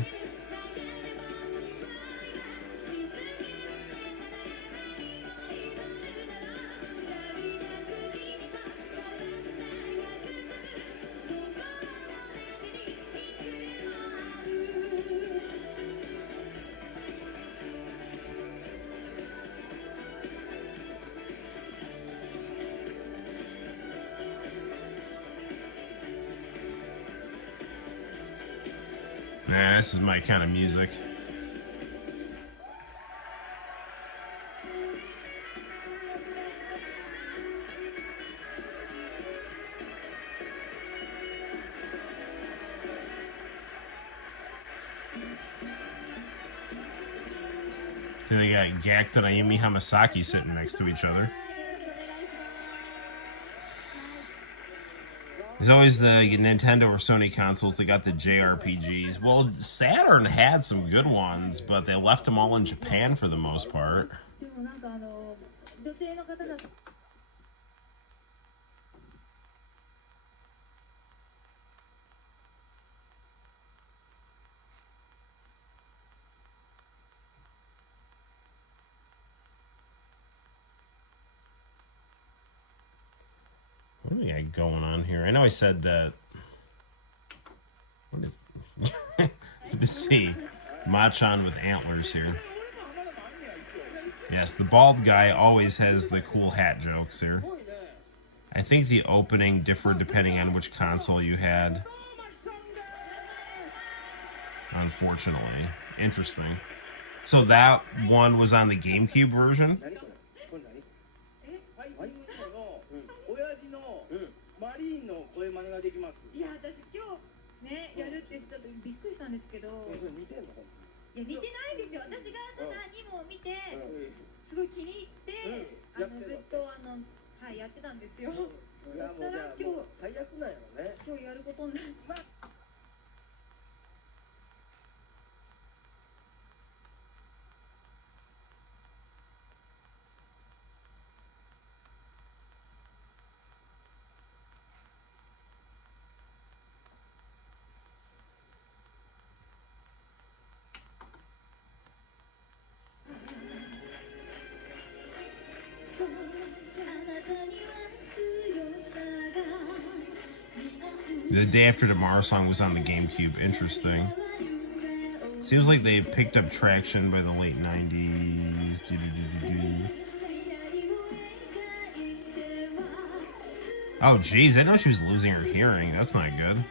Nah, this is my kind of music. So they got Gakta and Ayumi Hamasaki sitting next to each other. There's always the Nintendo or Sony consoles that got the JRPGs. Well, Saturn had some good ones, but they left them all in Japan for the most part. What do we got going on here? I know I said that. What is. Good to see Machan with antlers here. Yes, the bald guy always has the cool hat jokes here. I think the opening differed depending on which console you had. Unfortunately. Interesting. So that one was on the GameCube version? The Day After Tomorrow song was on the GameCube. Interesting. Seems like they picked up traction by the late 90s. Oh, geez. I know she was losing her hearing. That's not good.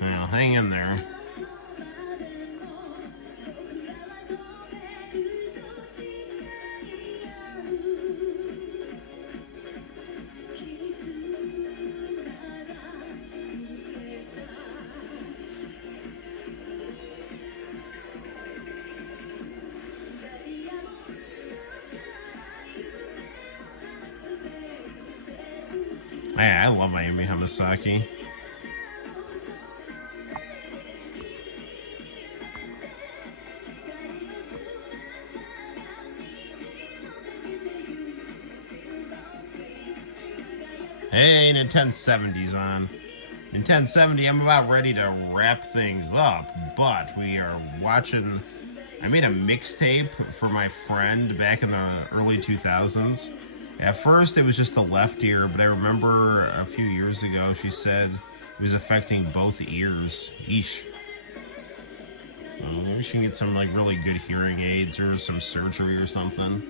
Well, hang in there. I love Ayumi Hamasaki. Hey, Nintendo 70's on. Nintendo 70, I'm about ready to wrap things up, but we are watching... I made a mixtape for my friend back in the early 2000s. At first, it was just the left ear, but I remember a few years ago, she said it was affecting both ears. Eesh. Well, maybe she can get some, like, really good hearing aids or some surgery or something.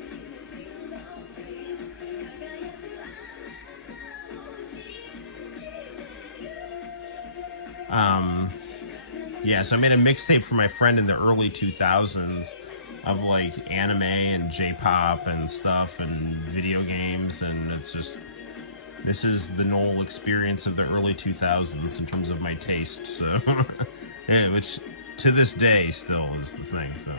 Yeah, so I made a mixtape for my friend in the early 2000s of like anime and J-pop and stuff and video games, and it's just, this is the Noel experience of the early 2000s in terms of my taste, so yeah, which to this day still is the thing, so.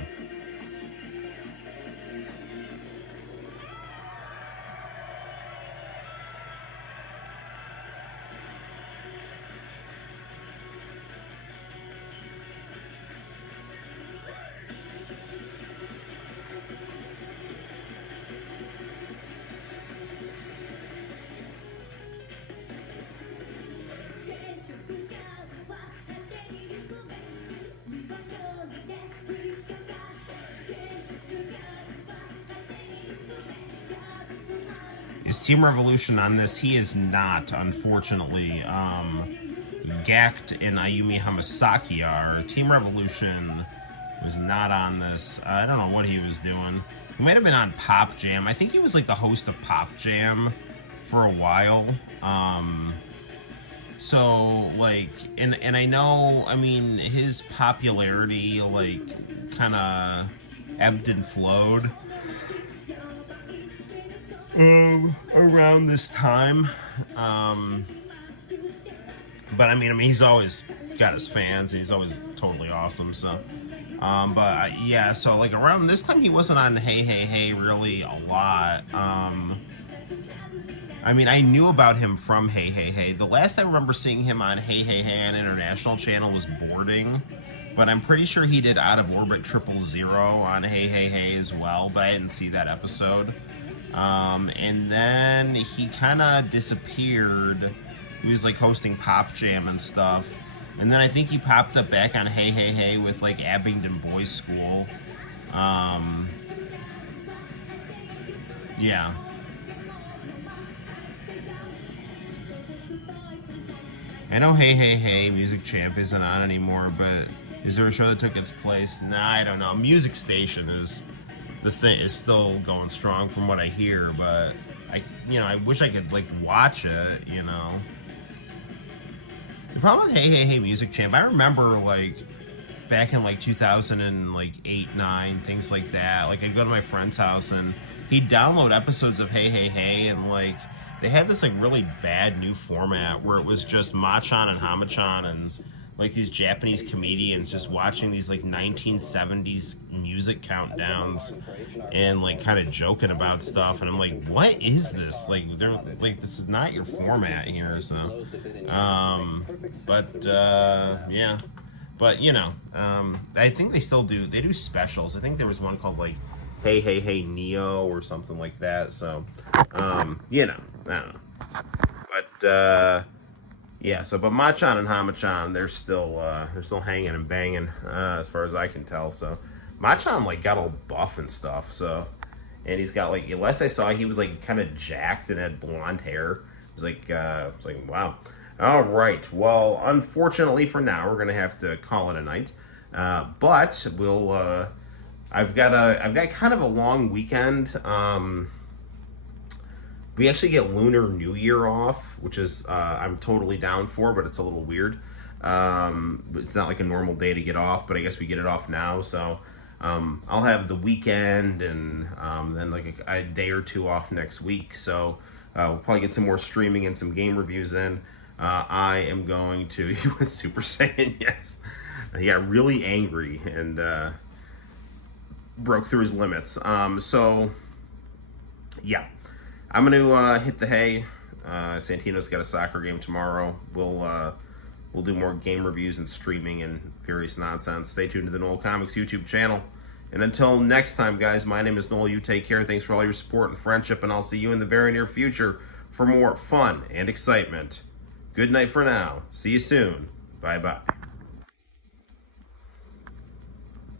Is Team Revolution on this? He is not, unfortunately. Gakkt and Ayumi Hamasaki are. Team Revolution was not on this. I don't know what he was doing. He might have been on Pop Jam. I think he was like the host of Pop Jam for a while. So like, and I know, I mean, his popularity like kind of ebbed and flowed around this time. But I mean, he's always got his fans, and he's always totally awesome. So, but yeah, so like around this time, he wasn't on Hey Hey Hey really a lot. I mean, I knew about him from Hey Hey Hey. The last I remember seeing him on Hey Hey Hey on International Channel was Boarding, but I'm pretty sure he did Out of Orbit 000 on Hey Hey Hey as well, but I didn't see that episode. And then he kind of disappeared. He was like hosting Pop Jam and stuff. And then I think he popped up back on Hey Hey Hey with like Abingdon Boys School. Yeah. I know Hey Hey Hey Music Champ isn't on anymore, but is there a show that took its place? Nah, I don't know. Music Station is the thing, is still going strong from what I hear, but I wish I could like watch it, you know. The problem with Hey Hey Hey Music Champ, I remember like back in like 2008, 9, things like that. Like I'd go to my friend's house and he'd download episodes of Hey Hey Hey, and like they had this like really bad new format where it was just Machan and Hamachan and like these Japanese comedians just watching these like 1970s music countdowns and like kind of joking about stuff, and I'm like, what is this? Like they're like, this is not your format here. So yeah, but you know, I think they still do, they do specials. I think there was one called like Hey Hey Hey Neo or something like that. So you know, I don't know, but yeah, so but Machan and Hamachan, they're still hanging and banging, as far as I can tell. So Machan like got all buff and stuff. So, and he's got like, last I saw, he was like kind of jacked and had blonde hair. It was like wow. All right. Well, unfortunately for now, we're gonna have to call it a night. But we'll. I've got kind of a long weekend. We actually get Lunar New Year off, which is I'm totally down for, but it's a little weird. It's not like a normal day to get off, but I guess we get it off now. So I'll have the weekend and then like a day or two off next week. So we'll probably get some more streaming and some game reviews in. I am going to, he went Super Saiyan, yes. He got really angry and broke through his limits. So yeah. I'm going to hit the hay. Santino's got a soccer game tomorrow. We'll do more game reviews and streaming and various nonsense. Stay tuned to the Noel ComiX YouTube channel. And until next time, guys, my name is Noel. You take care. Thanks for all your support and friendship, and I'll see you in the very near future for more fun and excitement. Good night for now. See you soon. Bye-bye.